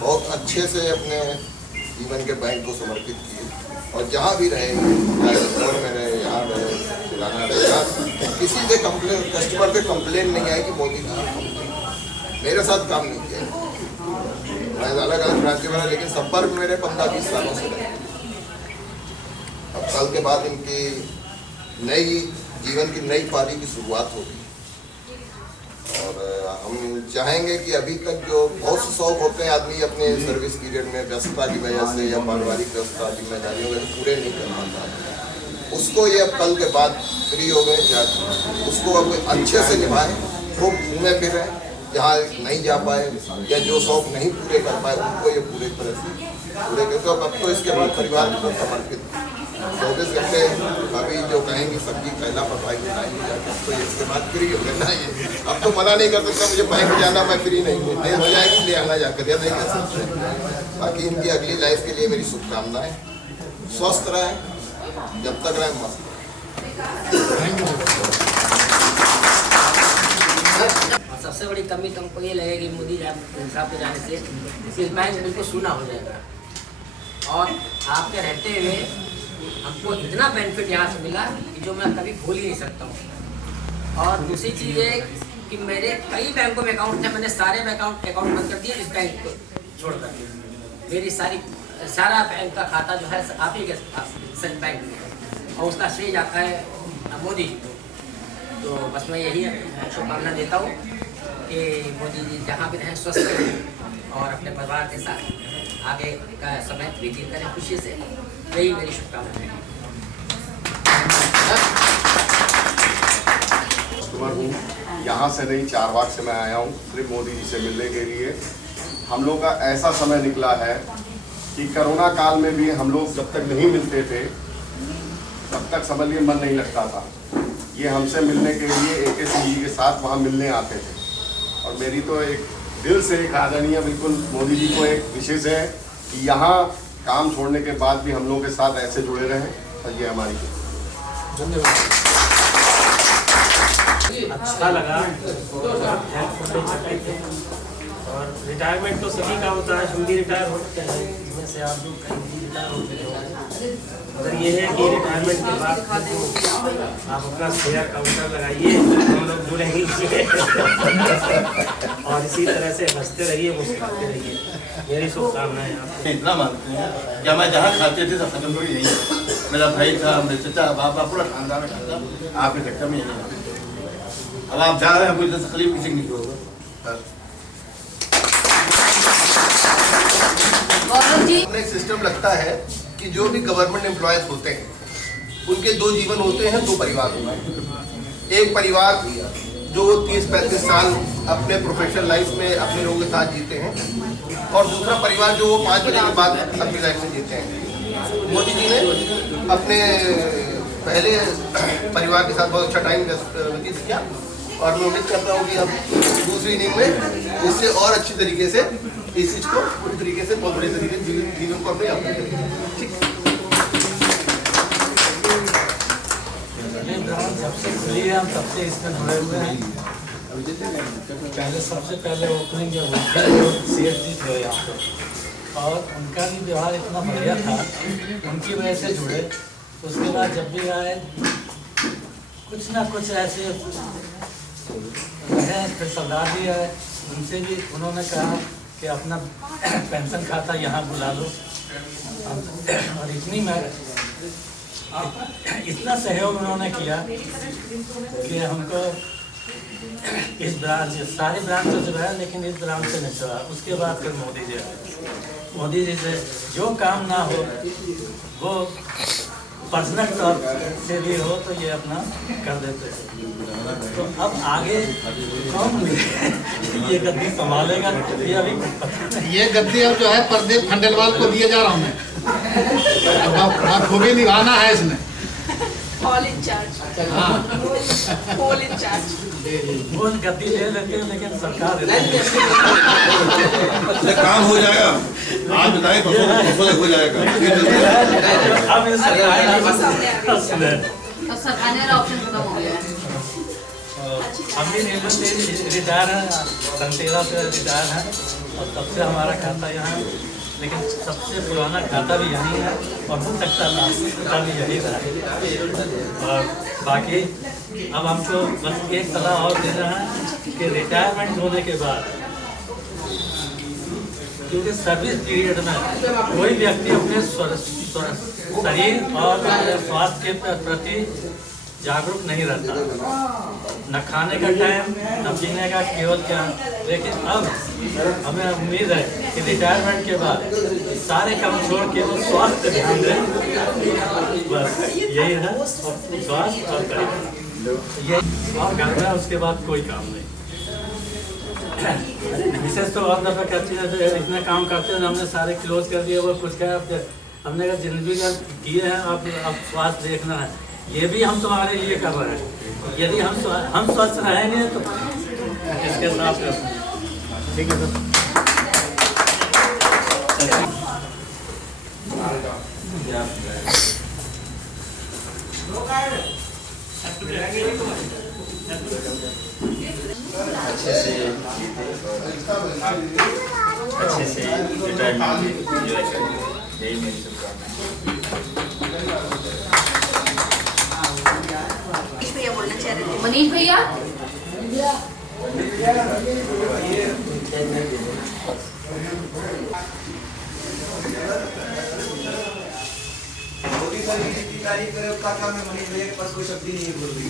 बहुत अच्छे से अपने जीवन के बैंक को समर्पित किए, और जहाँ भी रहे, चाहे इंदौर में रहे, यहाँ रहे, तेलंगाना रहे, किसी से कंप्लेन, कस्टमर से कंप्लेन नहीं आई कि मोदी जी मेरे साथ काम नहीं किया। मैं अलग अलग ब्रांच के बना, लेकिन संपर्क मेरे 15-20 सालों से रहे। अब साल के बाद इनकी नई जीवन की नई पारी की शुरुआत होगी, और हम चाहेंगे कि अभी तक जो बहुत से शौक होते हैं आदमी अपने सर्विस पीरियड में व्यस्तता की वजह से या पारिवारिक व्यस्तता जिम्मेदारियों वजह पूरे नहीं कर पाता, उसको ये अब कल के बाद फ्री हो गए, उसको अब अच्छे से निभाएं, खूब घूमे फिरें, जहाँ नहीं जा पाए या जो शौक नहीं पूरे कर पाए उनको ये पूरे तरह से पूरे कर। तो अब तो इसके बाद परिवार को समर्पित 24 घंटे अभी जो कहेंगी सब्जी पहला पकाएंगे खाएंगे जाकर, तो इसके बाद फ्री हो गए ना। ये अब तो मना नहीं कर सकता मुझे बैंक जाना, मैं फ्री नहीं हूँ, देर हो जाएगी ले आना जाकर, या नहीं कर सकते। बाकी इनकी अगली लाइफ के लिए मेरी शुभकामनाएं, स्वस्थ रहें, जब तक रहें मस्त। सबसे बड़ी कमी तुमको ये लगेगी मोदी साहब के जाने से इस बैंक बिल्कुल सूना हो जाएगा, और आपके रहते हुए हमको इतना बेनिफिट यहाँ से मिला कि जो मैं कभी भूल ही नहीं सकता हूँ। और दूसरी चीज़ ये कि मेरे कई बैंकों में अकाउंट थे, मैंने सारे अकाउंट बंद कर दिए इस बैंक को छोड़कर। मेरी सारा बैंक का खाता जो है आप ही के सेंट्रल बैंक में, और उसका श्रेय जाता है मोदी जी को। तो बस मैं यही शुभकामना देता हूँ कि मोदी जी जहाँ भी रहें स्वस्थ रहें और अपने परिवार के साथ आगे का समय व्यतीत करें खुशी से, यही मेरी शुभकामना है। यहाँ से नहीं 4 बार से मैं आया हूँ सिर्फ मोदी जी से मिलने के लिए। हम लोग का ऐसा समय निकला है कि कोरोना काल में भी हम लोग जब तक नहीं मिलते थे तब तक समझ लिए मन नहीं लगता था। ये हमसे मिलने के लिए AK सिंह जी के साथ वहाँ मिलने आते थे, और मेरी तो एक दिल से एक आदरणीय बिल्कुल मोदी जी को एक विशेष है कि यहाँ काम छोड़ने के बाद भी हम लोग के साथ ऐसे जुड़े रहें, और ये हमारी धन्यवाद। अच्छा लगा, और रिटायरमेंट तो सभी का होता है, हम भी रिटायर होते हैं, इसमें से आप लोग कहीं भी रिटायर होते हो। अगर ये है कि रिटायरमेंट के बाद आप अपना शेयर काउंटर लगाइए, हम लोग जुड़ेंगे और इसी तरह से हंसते रहिए, मुस्कुराते रहिए। मेरी शुभकामनाएं आपको। इतना मानते हैं क्या मैं जहाँ खाते थे सब खत्म थोड़ी नहीं, मेरा भाई था, मेरे चाचा बाबा पूरा खानदान में खाता, आपके चक्कर में यही। अब आप जा रहे हैं, कोई तकलीफ किसी की नहीं होगा। एक सिस्टम लगता है कि जो भी गवर्नमेंट एम्प्लॉयज होते हैं उनके दो जीवन होते हैं, दो परिवार होते हैं। एक परिवार जो 30-35 साल अपने प्रोफेशनल लाइफ में अपने लोगों के साथ जीते हैं, और दूसरा परिवार जो वो 5 बजे के बाद अपनी लाइफ में जीते हैं। मोदी जी ने अपने पहले परिवार के साथ बहुत अच्छा टाइम व्यतीत किया, और मैं उम्मीद करता हूँ कि अब दूसरी इनिंग में इससे और अच्छी तरीके से इस चीज़ को पूरी तरीके से बहुत बड़े तरीके से जीवन को अपने यात्रा करेंगे। ठीक सबसे खुली है, हम सबसे इसमें जुड़े हुए हैं। सबसे पहले ओपनिंग जब हुई थी CH जी थे यहाँ पे, और उनका भी व्यवहार इतना बढ़िया था, उनकी वजह से जुड़े। उसके बाद जब भी आए कुछ ना कुछ ऐसे रहे। फिर सरदार जी आए, उनसे भी उन्होंने कहा कि अपना पेंशन खाता यहाँ बुला लो, और इतना सहयोग उन्होंने किया कि हमको इस ब्रांच, सारी ब्रांच से जुड़ा, लेकिन इस ब्रांच से नहीं जुड़ा। उसके बाद फिर मोदी जी आए। मोदी जी से जो काम ना हो वो पर्सनल तौर से भी हो तो ये अपना कर देते हैं। तो अब आगे कौन ये गद्दी संभालेगा ये अभी पता नहीं। ये गद्दी अब जो है प्रदीप खंडेलवाल को दिए जा रहा हूँ मैं। खूबी निभाना है इसमें। All in charge. All in charge. वो गद्दी ले लेते हैं, लेकिन सरकार काम हो जाएगा। आज बताए परसों हो जाएगा। अब सरकार वाला ऑप्शन खत्म हो गया है। हम भी रिटायर हैं, 13 से रिटायर हैं, और तब से हमारा खाता यहाँ, लेकिन सबसे पुराना खाता भी यहीं है, और हो सकता है भी यही रहा। और बाकी अब हमको बस एक सलाह और देना है कि रिटायरमेंट होने के बाद, क्योंकि सर्विस पीरियड में कोई व्यक्ति अपने शरीर और स्वास्थ्य के प्रति जागरूक नहीं रहता, न खाने का टाइम न पीने का, केवल क्या। लेकिन अब हमें उम्मीद है कि रिटायरमेंट के बाद सारे काम छोड़ के वो स्वास्थ्य ध्यान दें, बस यही है। और स्वास्थ्य और ये और घर में उसके बाद कोई काम नहीं। विशेष तो और दफा कहती है इतने काम करते हैं, हमने सारे क्लोज कर दिए, वो कुछ क्या हमने कहा जिंदगी का किए हैं, अब स्वास्थ्य देखना है। ये भी हम तुम्हारे लिए कर रहे हैं। यदि हम स्वस्थ रहेंगे तो इसके साथ ठीक है सर। अच्छे से रिटायरमेंट यही मेरी भैया बोलना चाह रहे थे। मनीष भैया मोदी सर की तारीफ करे उसका काम है। मनीष भैया के पास कोई शब्द ही नहीं बोल रही।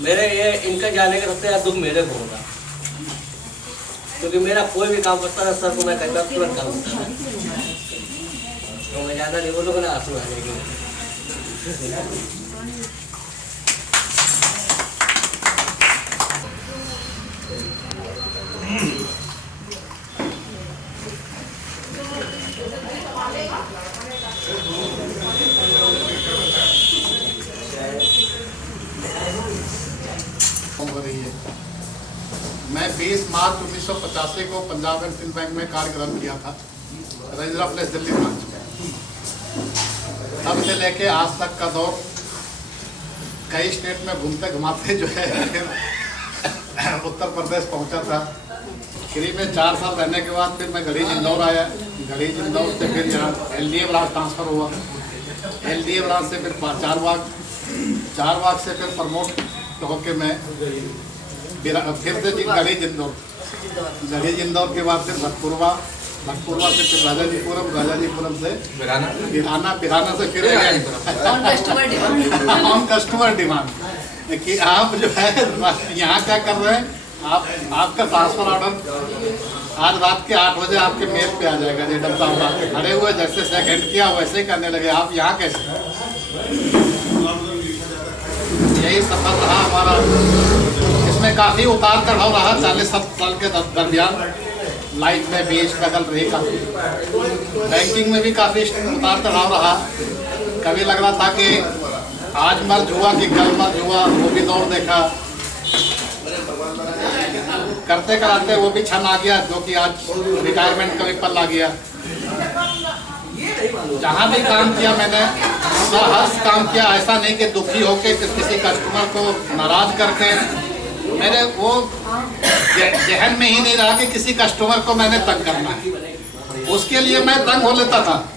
मेरे ये इनका जाने का सबसे ज़्यादा दुख मेरे को होगा, क्योंकि मेरा कोई भी काम करता है सर को मैं कहता तुरंत काम करता है, तो मैं ज़्यादा नहीं बोलूँगा ना आंसू आने के। मैं 20 मार्च 1985 को पंजाब एंड सिंध बैंक में कार्यक्रम किया था, रजिस्ट्रार प्लेस दिल्ली ब्रांच में। तब से लेके आज तक का दौर कई स्टेट में घूमते घुमाते जो है उत्तर प्रदेश पहुंचा था। करीब में 4 साल रहने के बाद फिर मैं गढ़ी इंदौर आया। गढ़ी इंदौर से फिर यहाँ LDA ब्रांच ट्रांसफ़र हुआ। LDA ब्रांच से फिर चार बाग से फिर प्रमोट होके मैं फिर से गढ़ी इंदौर जगह इंदौर के बाद फिर भटपुरवा से फिर राजाजीपुरम से बिराना से फिर ऑन कस्टमर डिमांड कि आप जो है यहाँ क्या कर रहे हैं, आपका ट्रांसफर ऑर्डर आज रात के 8 बजे आपके मेल पे आ जाएगा। जेडम साहब खड़े हुए जैसे सेकंड किया वैसे ही करने लगे, आप यहाँ कैसे? यही सफर रहा हमारा। इसमें काफ़ी उतार चढ़ाव रहा 40-70 साल के दरमियान। लाइफ में भी स्ट्रगल रही काफ़ी, बैंकिंग में भी काफ़ी उतार चढ़ाव रहा। कभी लग रहा था कि आज मर्ज हुआ कि कल मर्ज हुआ, वो भी दौर देखा। करते कराते वो भी क्षण आ गया जो कि आज रिटायरमेंट का भी पल आ गया। जहाँ भी काम किया मैंने हर काम किया, ऐसा नहीं कि दुखी होके किसी कस्टमर को नाराज करके। मेरे वो जहन में ही नहीं रहा कि किसी कस्टमर को मैंने तंग करना है। उसके लिए मैं तंग हो लेता था,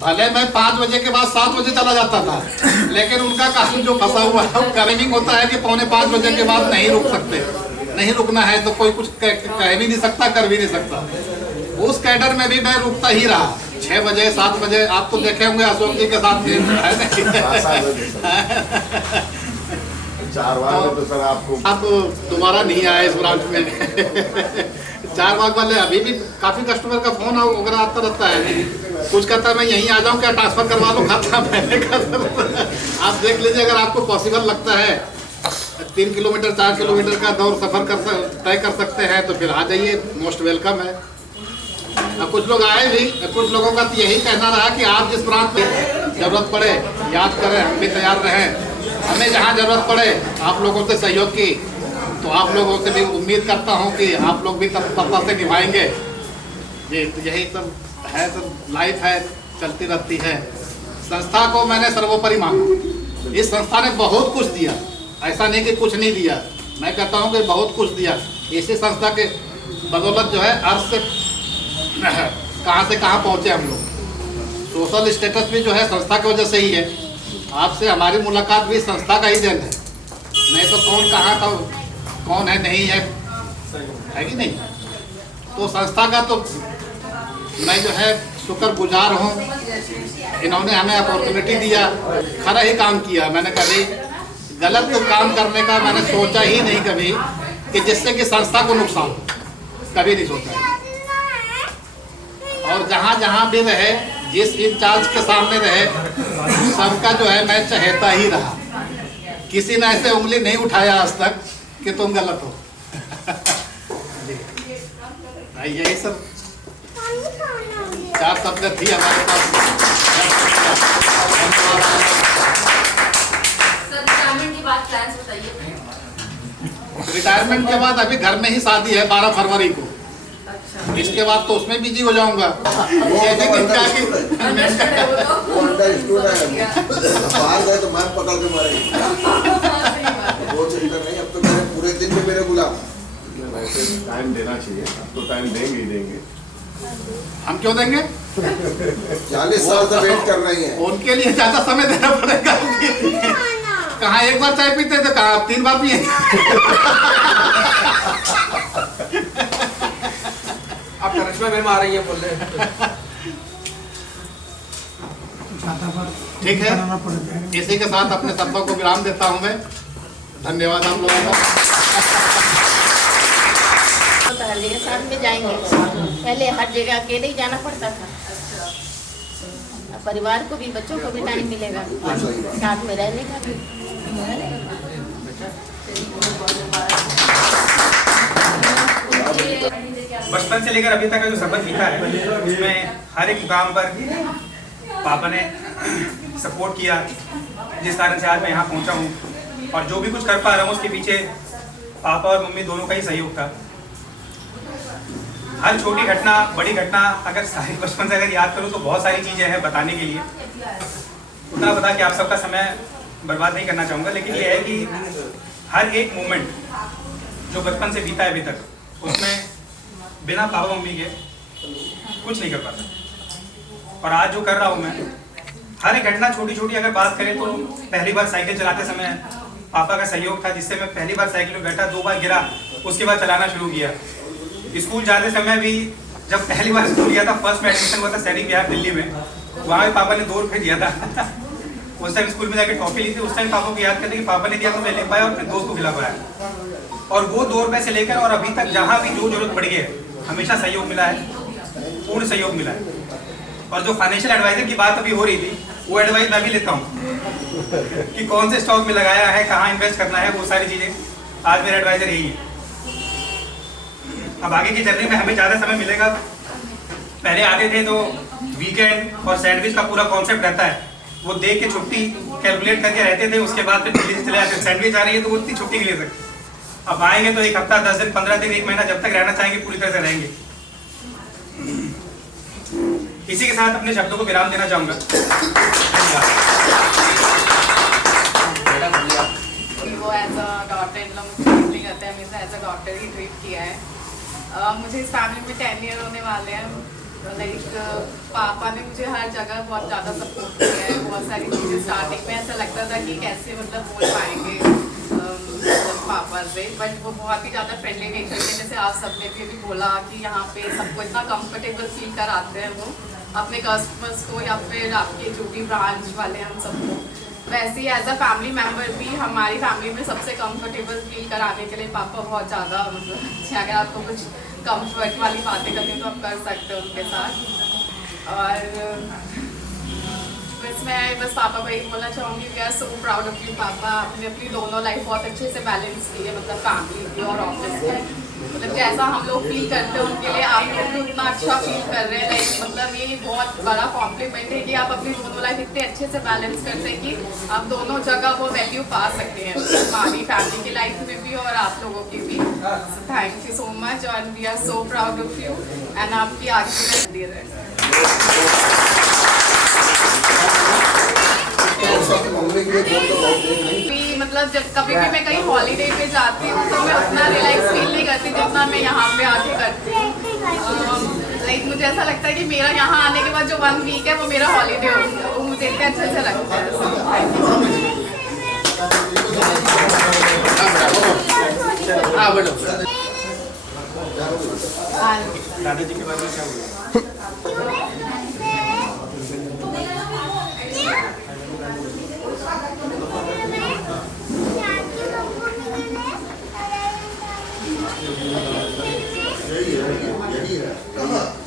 भले मैं 5 बजे के बाद 7 बजे चला जाता था, लेकिन उनका काम जो फंसा हुआ है वो टाइमिंग होता है कि 4:45 बजे के बाद नहीं रुक सकते। नहीं रुकना है तो कोई कुछ कह भी नहीं सकता, कर भी नहीं सकता। उस कैडर में भी मैं रुकता ही रहा। 6 बजे 7 बजे आप तो देखे होंगे अशोक जी के साथ तो सर आपको अब दोबारा नहीं आया इस ब्रांच में। 4 बाग वाले अभी भी काफी कस्टमर का फोन वगैरह आता रहता है। कुछ कहता है मैं यहीं आ जाऊं क्या, ट्रांसफर करवा लो खाता मैंने कर। आप देख लीजिए अगर आपको पॉसिबल लगता है 3 किलोमीटर 4 किलोमीटर का दौर सफर तय कर सकते हैं तो फिर आ जाइए, मोस्ट वेलकम है। कुछ लोग आए भी, कुछ लोगों का तो यही कहना रहा कि आप जिस ब्रांच में जरूरत पड़े याद करें, हम भी तैयार रहें। हमें जहाँ जरूरत पड़े आप लोगों से सहयोग की तो आप लोगों से भी उम्मीद करता हूँ कि आप लोग भी तत्परता से निभाएंगे। ये तो यही सब है, सब लाइफ है, चलती रहती है। संस्था को मैंने सर्वोपरि माना। इस संस्था ने बहुत कुछ दिया, ऐसा नहीं कि कुछ नहीं दिया। मैं कहता हूँ कि बहुत कुछ दिया। इसी संस्था के बदौलत जो है अर्थ से कहाँ से कहाँ पहुँचे हम लोग। सोशल स्टेटस भी जो है संस्था की वजह से ही है। आपसे हमारी मुलाकात भी संस्था का ही देन है, नहीं तो कौन कहाँ का कौन है नहीं है कि नहीं। तो संस्था का तो मैं जो है शुक्रगुजार हूँ। इन्होंने हमें अपॉर्चुनिटी दिया, खरा ही काम किया। मैंने कभी गलत काम करने का मैंने सोचा ही नहीं कभी कि जिससे कि संस्था को नुकसान, कभी नहीं सोचा। और जहाँ जहाँ भी रहे, जिस इंचार्ज के सामने रहे, सबका जो है मैं चहेता ही रहा। किसी ने ऐसे उंगली नहीं उठाया आज तक कि तुम गलत हो। यही सब 4 शब्द थी हमारे पास। रिटायरमेंट के बाद प्लान्स बताइए। रिटायरमेंट के बाद अभी घर में ही शादी है 12 फरवरी को। इसके बाद तो उसमें बिजी हो जाऊंगा। बाहर गए तो मैं पकड़ के मारेगी। वो चिंता नहीं, अब तो मेरे पूरे दिन में मेरे गुलाम। वैसे टाइम देना चाहिए, अब तो टाइम देंगे ही देंगे। हम क्यों देंगे? 40 साल से वेट कर रही है। उनके लिए ज्यादा समय देना पड़ेगा। कहाँ एक बार चाय पीते थे, कहाँ 3 बार पिए। आप करिश्मा मैम आ रही है बोल रहे। ठीक है, इसी के साथ अपने शब्दों को विराम देता हूँ मैं। धन्यवाद आप लोगों का। तो हर जगह साथ में जाएंगे, पहले हर जगह अकेले ही जाना पड़ता था। अब परिवार को भी, बच्चों को भी टाइम मिलेगा साथ में रहने का भी। बचपन से लेकर अभी तक का जो सफर बीता है उसमें हर एक मुकाम पर पापा ने सपोर्ट किया, जिस कारण से आज मैं यहाँ पहुँचा हूँ। और जो भी कुछ कर पा रहा हूँ उसके पीछे पापा और मम्मी दोनों का ही सहयोग था। हर छोटी घटना बड़ी घटना अगर सारी बचपन से अगर याद करूँ तो बहुत सारी चीज़ें हैं बताने के लिए। उतना बता कि आप सबका समय बर्बाद नहीं करना चाहूँगा, लेकिन ये है कि हर एक मोमेंट जो बचपन से बीता है अभी तक, उसमें बिना पापा मम्मी के कुछ नहीं कर पाता। और आज जो कर रहा हूँ मैं, हर एक घटना छोटी छोटी अगर बात करें तो पहली बार साइकिल चलाते समय पापा का सहयोग था, जिससे मैं पहली बार साइकिल में बैठा, 2 बार गिरा, उसके बाद चलाना शुरू किया। स्कूल जाते समय भी जब पहली बार स्कूल गया था, फर्स्ट में एडमिशन हुआ था सैनिक विहार दिल्ली में, वहाँ भी पापा ने 2 रुपये दिया था। उस टाइम स्कूल में जाकर टॉफी ली थी। उस टाइम पापा को याद करते कि पापा ने दिया तो मैं ले पाया और अपने दोस्त को खिला पाया। और वो 2 रुपये से लेकर और अभी तक जहाँ भी जो जरूरत पड़ी है हमेशा सहयोग मिला है, पूर्ण सहयोग मिला है। और जो फाइनेंशियल एडवाइजर की बात अभी हो रही थी, वो एडवाइस मैं भी लेता हूँ कि कौन से स्टॉक में लगाया है, कहाँ इन्वेस्ट करना है, वो सारी चीज़ें आज मेरा एडवाइजर यही है। अब आगे की जर्नी में हमें ज़्यादा समय मिलेगा। पहले आते थे तो वीकेंड और सैंडविच का पूरा कॉन्सेप्ट रहता है, वो देख के छुट्टी कैलकुलेट करके रहते थे, उसके बाद फिर दिल्ली से चले आते। सैंडविच आ रही है तो वो इतनी छुट्टी नहीं ले सकते। अब आएंगे तो 1 हफ्ता, 10 दिन, 15 दिन, 1 महीना, जब तक रहना चाहेंगे पूरी तरह से रहेंगे। इसी के साथ अपने शब्दों को विराम देना चाहूँगा। वो as a daughter in law treat नहीं करते, हमेशा एज अ डॉटर ही ट्रीट किया है। मुझे इस फैमिली में 10 ईयर होने वाले हैं। लाइक पापा ने मुझे हर जगह बहुत ज़्यादा सपोर्ट किया है। बहुत सारी चीज़ें स्टार्टिंग में ऐसा लगता था कि कैसे मतलब बोल पाएंगे पापा से, बट वो बहुत ही ज़्यादा फ्रेंडली नेचर के, जैसे आप सबने भी बोला कि यहाँ पे सबको इतना कंफर्टेबल फील कराते हैं वो अपने कस्टमर्स को या फिर आपके जो भी ब्रांच वाले हम सबको। वैसे ही एज अ फैमिली मेम्बर भी हमारी फैमिली में सबसे कंफर्टेबल फील कराने के लिए पापा बहुत ज़्यादा मतलब अच्छे। अगर आपको कुछ कंफर्ट वाली बातें करनी तो आप कर सकते हो उनके साथ। और बस पापा को यही बोलना चाहूँगी, we are so proud of you papa. आपने अपनी दोनों लाइफ बहुत अच्छे से बैलेंस की है, मतलब फैमिली की और ऑफिस की। मतलब जैसा हम लोग फील करते हैं उनके लिए आप लोग भी उतना अच्छा फील कर रहे हैं। लाइक मतलब ये बहुत बड़ा कॉम्प्लीमेंट है कि आप अपनी दोनों लाइफ इतने अच्छे से बैलेंस करते हैं कि आप दोनों जगह वो वैल्यू पा सकते हैं, हमारी फैमिली की लाइफ में भी और आप लोगों की भी। थैंक यू सो मच और we are so proud of you and आपकी आगे दे रहे हैं। मतलब जब कभी भी मैं कहीं हॉलीडे पे जाती हूँ तो मैं उतना रिलैक्स फील नहीं करती जितना मैं यहाँ पे आके करती हूँ। लाइक मुझे ऐसा लगता है कि मेरा यहाँ आने के बाद जो 1 वीक है वो मेरा हॉलीडे होगा, वो मुझे इतने अच्छे से लगता है। दादाजी के बारे में क्या हुआ?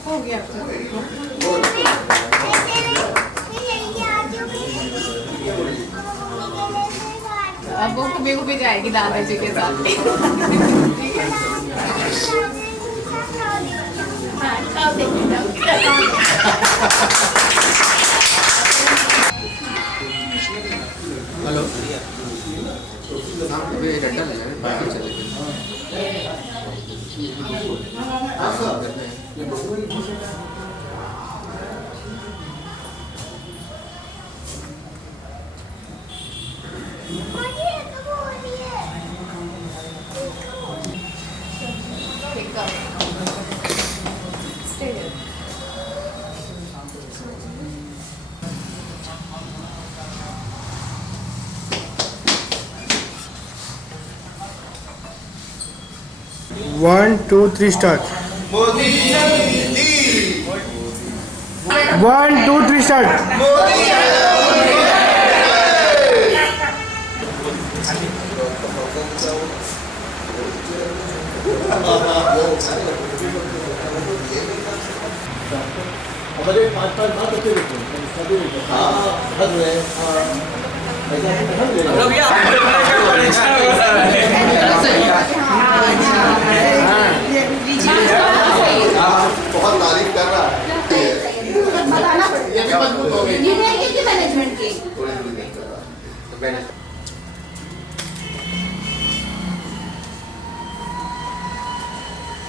हो गया अब वो मेरे को भी जाएगी दादाजी के साथ। Hello One, two, three, start. 1, 2, 3, start. बहुत तारीफ कर रहा है। ये भी मजबूत हो गई। ये मैनेजमेंट की थोड़ी कर रहा है।